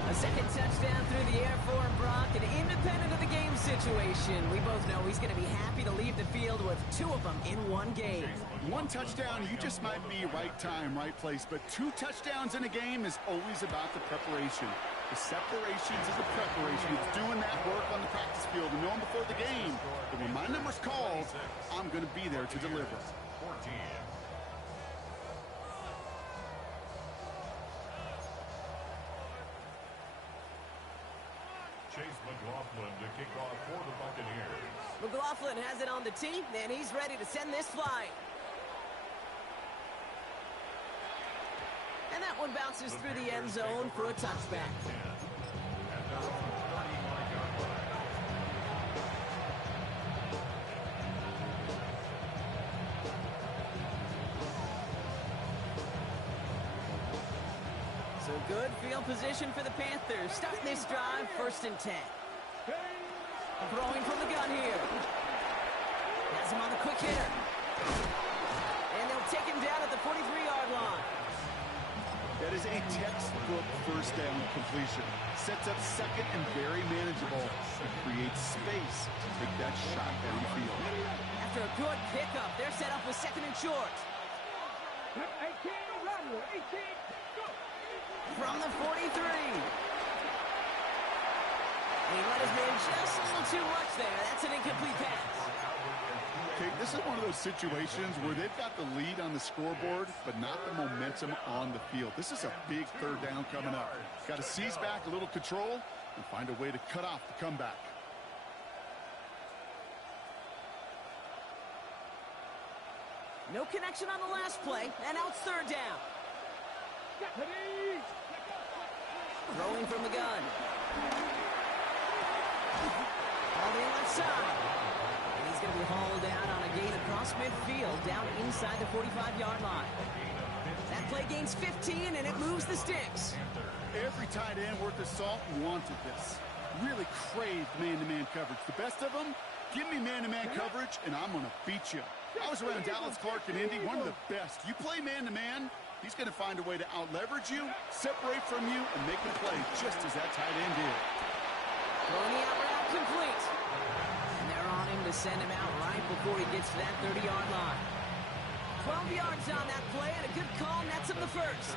A second touchdown through the air for him, Brock, and independent of the game situation, we both know he's going to be happy to leave the field with 2 of them in one game. One touchdown, you just might be right time, right place, but 2 touchdowns in a game is always about the preparation. The separations is a preparation. It's doing that work on the practice field and knowing before the game that when my number's called, I'm going to be there to deliver. 14. Chase McLaughlin to kick off for the Buccaneers. McLaughlin has it on the tee, and he's ready to send this flying. And that one bounces through the end zone for a touchback. At their own 35-yard line. So good field position for the Panthers. Starting this drive, 1st and 10. Throwing from the gun here. Has him on the quick hitter. And they'll take him down at the 43-yard line. That is a textbook first down completion. Sets up second and very manageable and creates space to take that shot downfield. After a good pickup, they're set up with 2nd and short. 18, run, 18, go. From the 43. And he let his man just a little too much there. That's an incomplete pass. Okay, this is one of those situations where they've got the lead on the scoreboard, but not the momentum on the field. This is a big 3rd down coming up. Got to seize back a little control and find a way to cut off the comeback. No connection on the last play, and now it's 3rd down. Throwing from the gun. All the left side. And he's going to be hauled down on a gain across midfield, down inside the 45-yard line. That play gains 15, and it moves the sticks. Every tight end worth his salt wanted this. Really craved man-to-man coverage. The best of them, give me man-to-man coverage, and I'm going to beat you. I was around Dallas Clark and Indy, one of the best. You play man-to-man, he's going to find a way to out-leverage you, separate from you, and make a play just as that tight end did. Throwing the out route complete. And they're on him to send him out right before he gets to that 30-yard line. 12 yards on that play, and a good call nets him the first.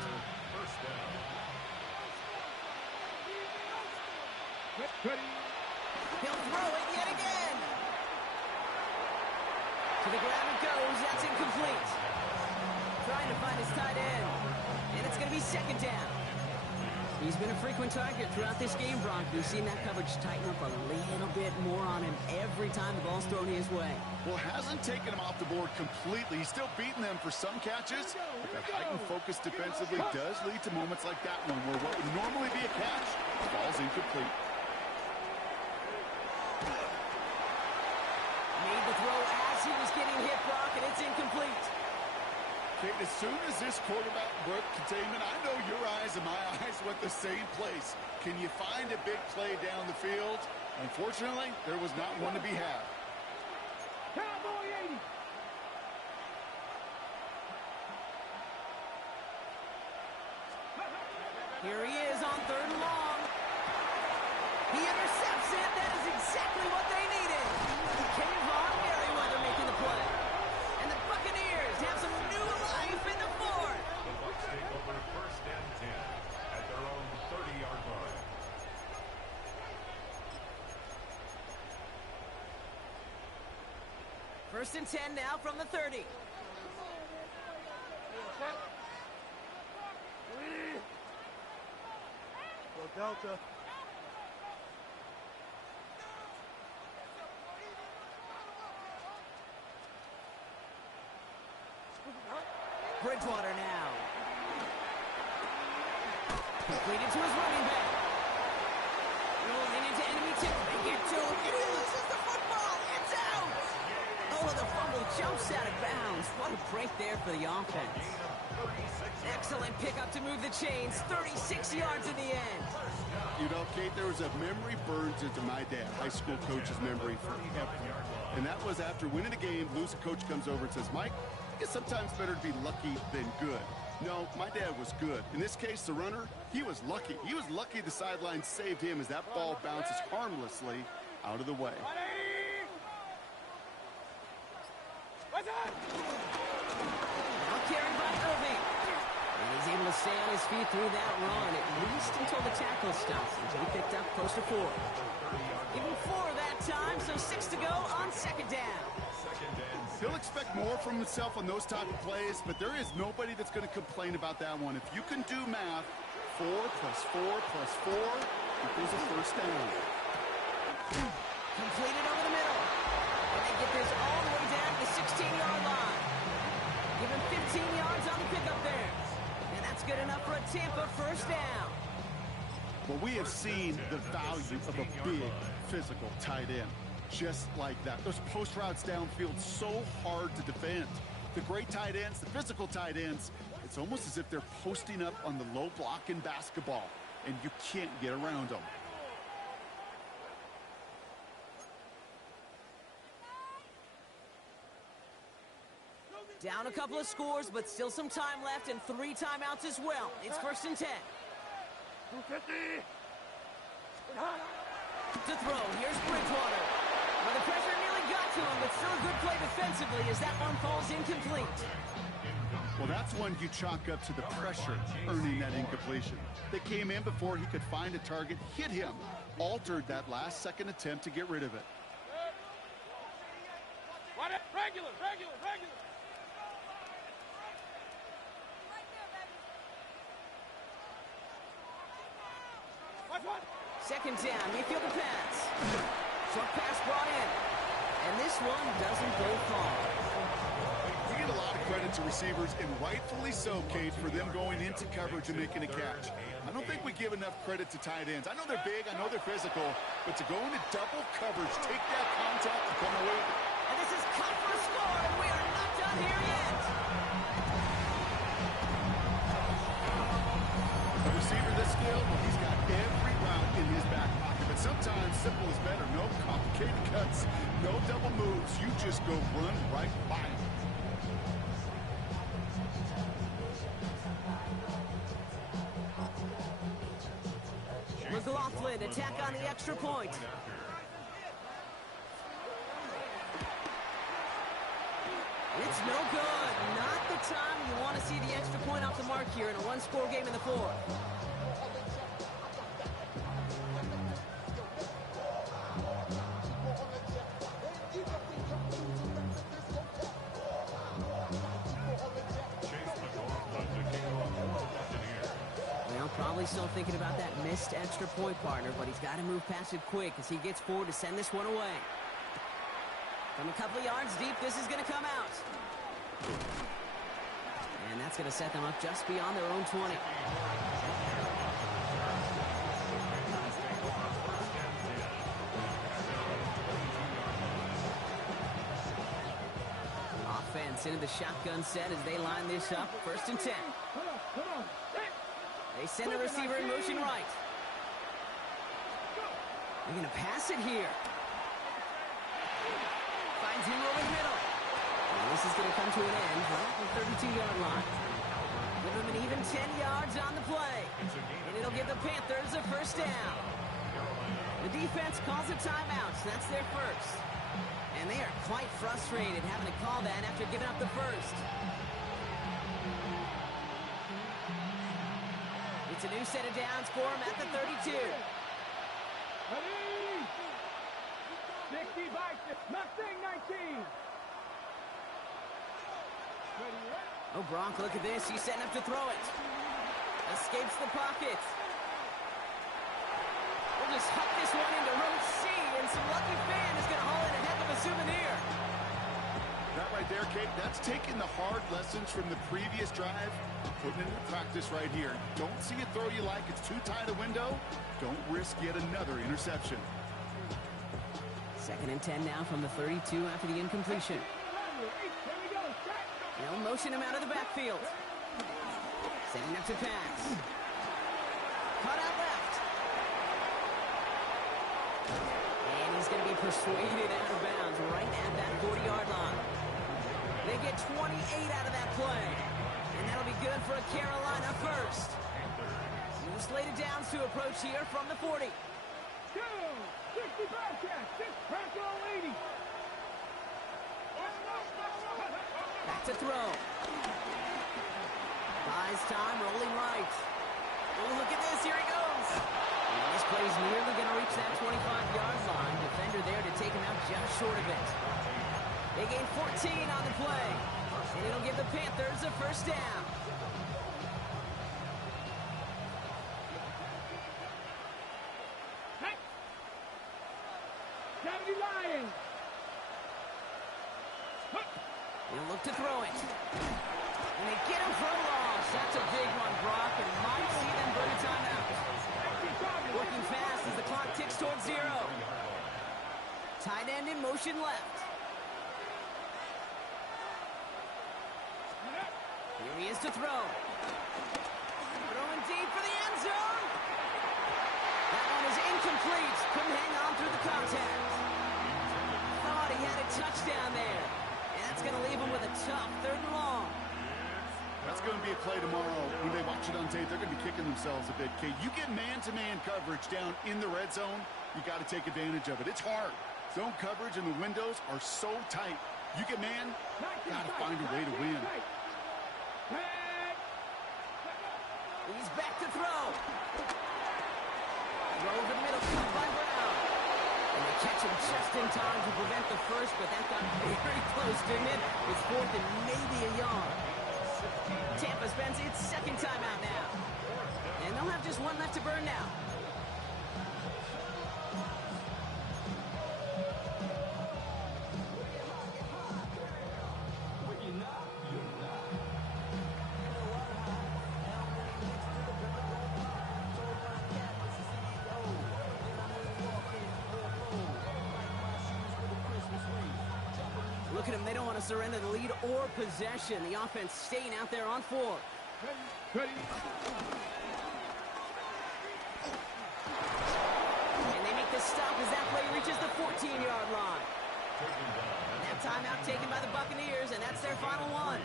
First down. He'll throw it yet again. To the ground it goes. That's incomplete. Trying to find his tight end. And it's going to be 2nd down. He's been a frequent target throughout this game, Brock. We've seen that coverage tighten up a little bit more on him every time the ball's thrown his way. Well, hasn't taken him off the board completely. He's still beating them for some catches, but that heightened focus defensively does lead to moments like that one where what would normally be a catch falls incomplete. Made the throw as he was getting hit, Brock, and it's incomplete. Okay, as soon as this quarterback broke containment, I know your eyes and my eyes went the same place. Can you find a big play down the field? Unfortunately, there was not one to be had. Cowboy 80. Here he is on 3rd and long. He intercepts it. That is exactly what they needed. Came on Merriweather making the play. And the Buccaneers have some new life in the 4th. The Bucs take over 1st and 10 at their own 30-yard line. First and 10 now from the 30. Go Delta. Bridgewater now. Completed to his running back. Rolling into enemy territory. Get to him. He loses the football. It's out. Oh, the fumble jumps out of bounds. What a break there for the offense. Excellent pickup to move the chains. 36 yards in the end. You know, Kate, there was a memory burns into my dad, high school coach's memory forever. And that was after winning a game, losing coach comes over and says, Mike, it's sometimes better to be lucky than good. No, my dad was good. In this case, the runner, he was lucky. He was lucky the sideline saved him as that ball bounces harmlessly out of the way. Now carried by Irving. And He's able to stay on his feet through that run, at least until the tackle stops. Until he picked up close to 4. Even 4 that time, so 6 to go on second down. He'll expect more from himself on those type of plays, but there is nobody that's going to complain about that one. If you can do math, 4 plus 4 plus 4 equals a first down. Completed over the middle. And they get this all the way down to the 16-yard line. Give him 15 yards on the pickup there. And that's good enough for a Tampa first down. Well, we have seen the value of a big, physical tight end. Just like that. Those post routes downfield so hard to defend. The great tight ends, the physical tight ends, it's almost as if they're posting up on the low block in basketball, and you can't get around them. Down a couple of scores, but still some time left and 3 timeouts as well. It's 1st and 10. 250. To throw, here's Bridgewater. Well, the pressure nearly got to him, but still a good play defensively as that one falls incomplete. Well, that's one you chalk up to the pressure earning that incompletion. They came in before he could find a target, hit him, altered that last-second attempt to get rid of it. Regular. Second down, Mayfield the pass. Short pass brought in. And this one doesn't go far. We get a lot of credit to receivers, and rightfully so, Kate, for them going into coverage and making a catch. I don't think we give enough credit to tight ends. I know they're big, I know they're physical, but to go into double coverage, take that contact, and come away with it. And this is cut for a score, and we are not done here yet. A receiver this skilled, well, he's got every route in his back pocket, but sometimes simple is better. No complicated cuts, no double moves. You just go run right by him. McLaughlin, attack on the extra point. It's no good. Not the time you want to see the extra point off the mark here in a one-score game in the 4th. Well, probably still thinking about that missed extra point, partner, but he's got to move past it quick as he gets forward to send this one away. From a couple of yards deep, this is going to come out. And that's going to set them up just beyond their own 20. Offense into the shotgun set as they line this up. 1st and 10. Come on. They send the receiver in motion right. They're going to pass it here. Finds him over the middle. And this is going to come to an end right at the 32-yard line. Give them an even 10 yards on the play. And it'll give the Panthers a first down. The defense calls a timeout, so that's their first. And they are quite frustrated having to call that after giving up the first. It's a new set of downs for him at the 32. Ready? 60 by 6. Mustang 19. Ready, right? Oh, Gronk, look at this. He's setting up to throw it. Escapes the pocket. We'll just huck this one into row C, and some lucky fan is going to haul in a heck of a souvenir. That right there, Kate, that's taking the hard lessons from the previous drive, putting it into practice right here. Don't see a throw you like, it's too tight a window. Don't risk yet another interception. 2nd and 10 now from the 32 after the incompletion. They'll motion him out of the backfield. Setting up to pass. Cut out left. And he's going to be persuaded out of bounds right at that 40-yard line. They get 28 out of that play. And that'll be good for a Carolina first. New slated downs to approach here from the 40. 60 Bearcats, 6 Franco 80. Back to throw. Buys time, rolling right. Oh, look at this. Here he goes. And this play's nearly going to reach that 25-yard line. Defender there to take him out just short of it. They gain 14 on the play. And it'll give the Panthers a first down. Hey! 70 Lions! He'll look to throw it. And they get him for a loss. That's a big one, Brock, and might see them burn a timeout. Working fast as the clock ticks towards 0. Tight end in motion left. Here he is to throw. Throwing deep for the end zone. That one is incomplete. Couldn't hang on through the contact. Thought he had a touchdown there. And that's going to leave him with a tough 3rd and long. That's going to be a play tomorrow. When they watch it on tape, they're going to be kicking themselves a bit, Kate. You get man-to-man coverage down in the red zone, you got to take advantage of it. It's hard. Zone coverage and the windows are so tight. You get man, got to find a way to win. He's back to throw. Throw over the middle, caught by Brown. And they catch him just in time to prevent the first, but that got very close, didn't it? It's 4th and maybe a yard. Tampa spends its 2nd timeout now. And they'll have just one left to burn now. Look at them. They don't want to surrender the lead or possession. The offense staying out there on 4. Ready. And they make the stop as that play reaches the 14-yard line. That timeout taken by the Buccaneers, and that's their final one.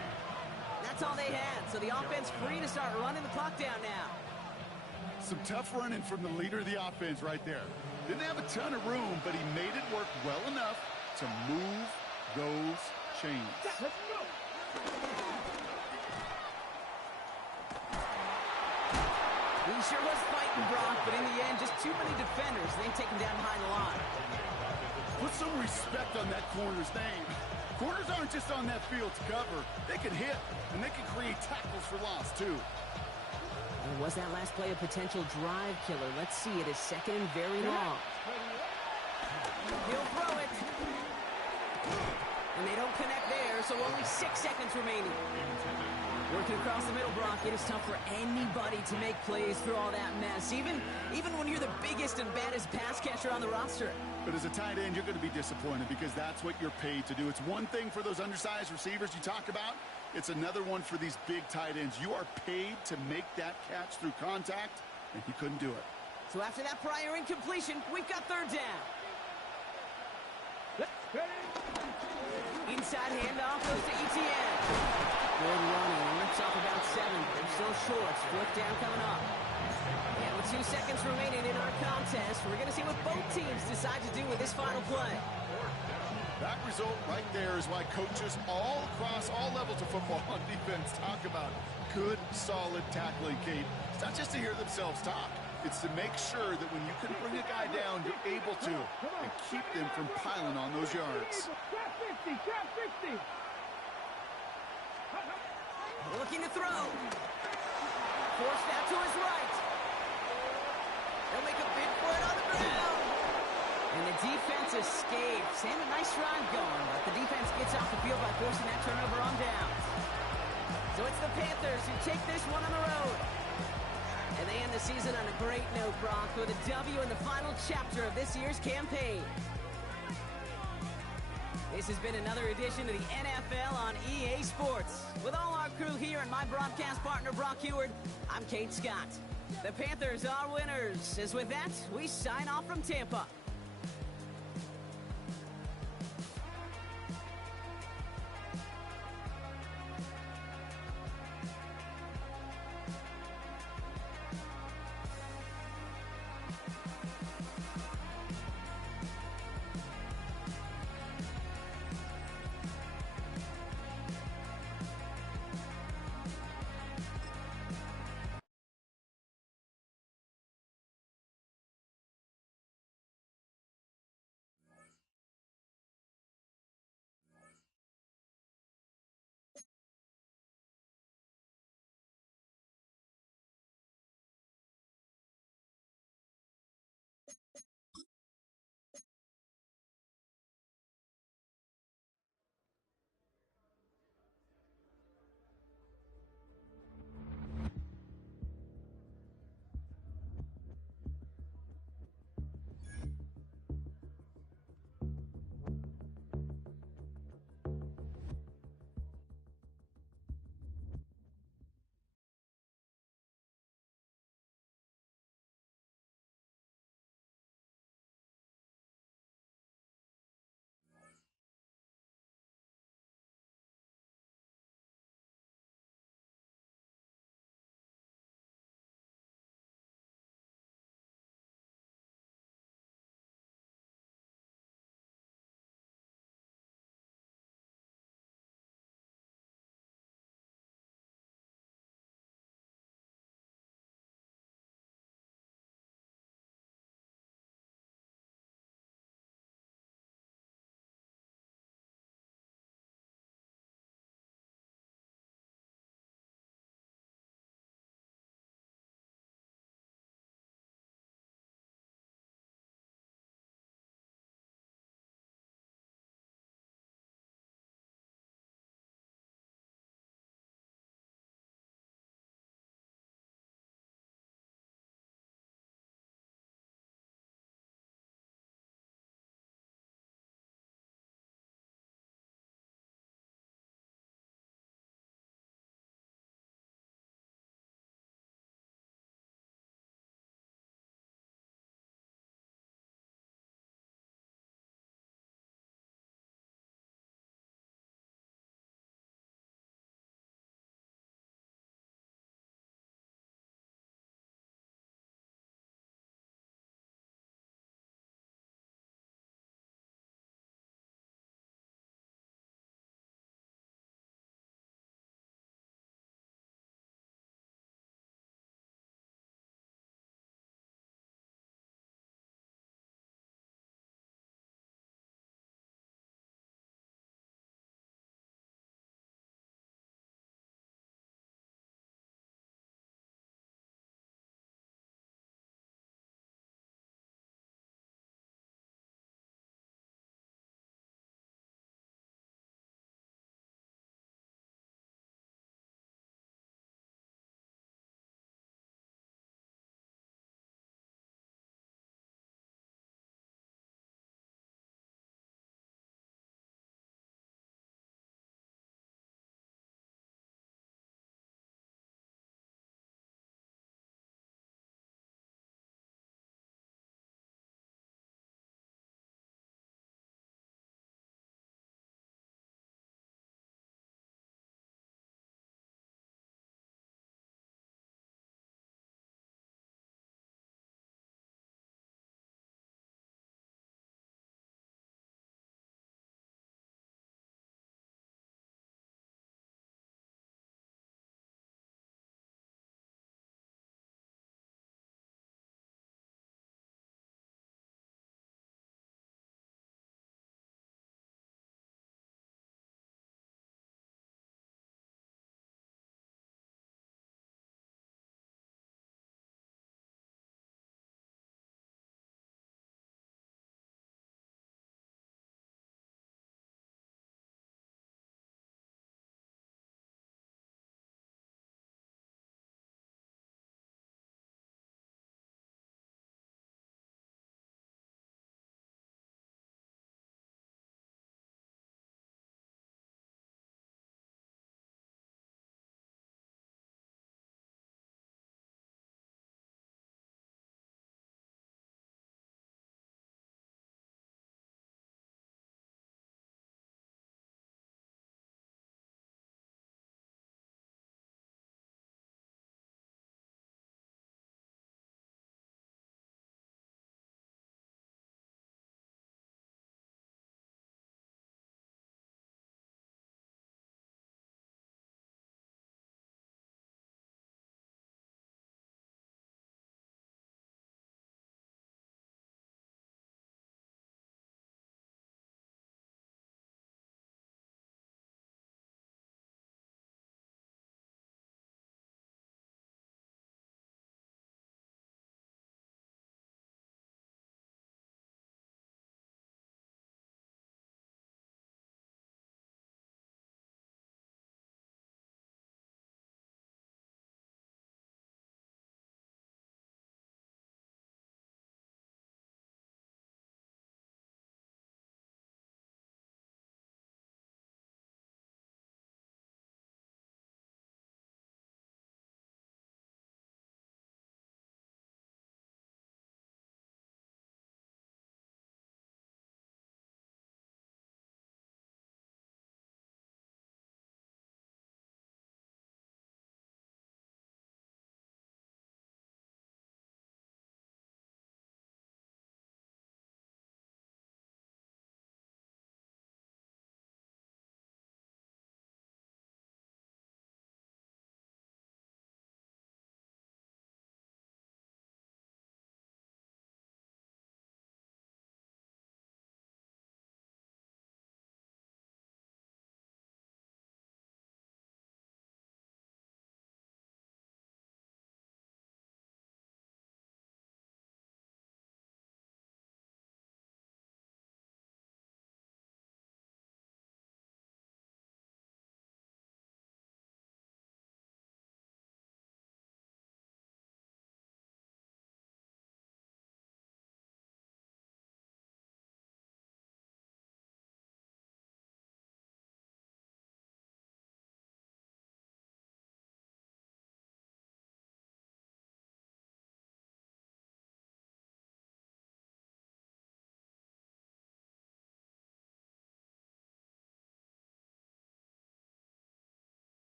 That's all they had, so the offense free to start running the clock down now. Some tough running from the leader of the offense right there. Didn't have a ton of room, but he made it work well enough to move those chains. Let's go. He sure was fighting, Brock, but in the end, just too many defenders. They take him down behind the line. Put some respect on that corner's name. Corners aren't just on that field to cover. They can hit, and they can create tackles for loss, too. And was that last play a potential drive killer? Let's see. It is 2nd and very long. He'll throw it. And they don't connect there, so only 6 seconds remaining. Working across the middle, Brock, it is tough for anybody to make plays through all that mess, even when you're the biggest and baddest pass catcher on the roster. But as a tight end, you're going to be disappointed because that's what you're paid to do. It's one thing for those undersized receivers you talk about. It's another one for these big tight ends. You are paid to make that catch through contact, and he couldn't do it. So after that prior incompletion, we've got 3rd down. Inside handoff goes to Etienne. Good running. Rips off about 7. They're still short. 4th down coming up. And with 2 seconds remaining in our contest, we're going to see what both teams decide to do with this final play. That result right there is why coaches all across all levels of football on defense talk about good, solid tackling, Kate. It's not just to hear themselves talk. It's to make sure that when you can bring a guy down, you're able to and keep them from piling on those yards. Trap 50, trap 50. Looking to throw. Forced out to his right. They'll make a big play on the ground. And the defense escapes. And a nice drive going, but the defense gets off the field by forcing that turnover on down. So it's the Panthers who take this one on the road. And they end the season on a great note, Brock, with a W in the final chapter of this year's campaign. This has been another edition of the NFL on EA Sports. With all our crew here and my broadcast partner, Brock Heward, I'm Kate Scott. The Panthers are winners. As with that, we sign off from Tampa.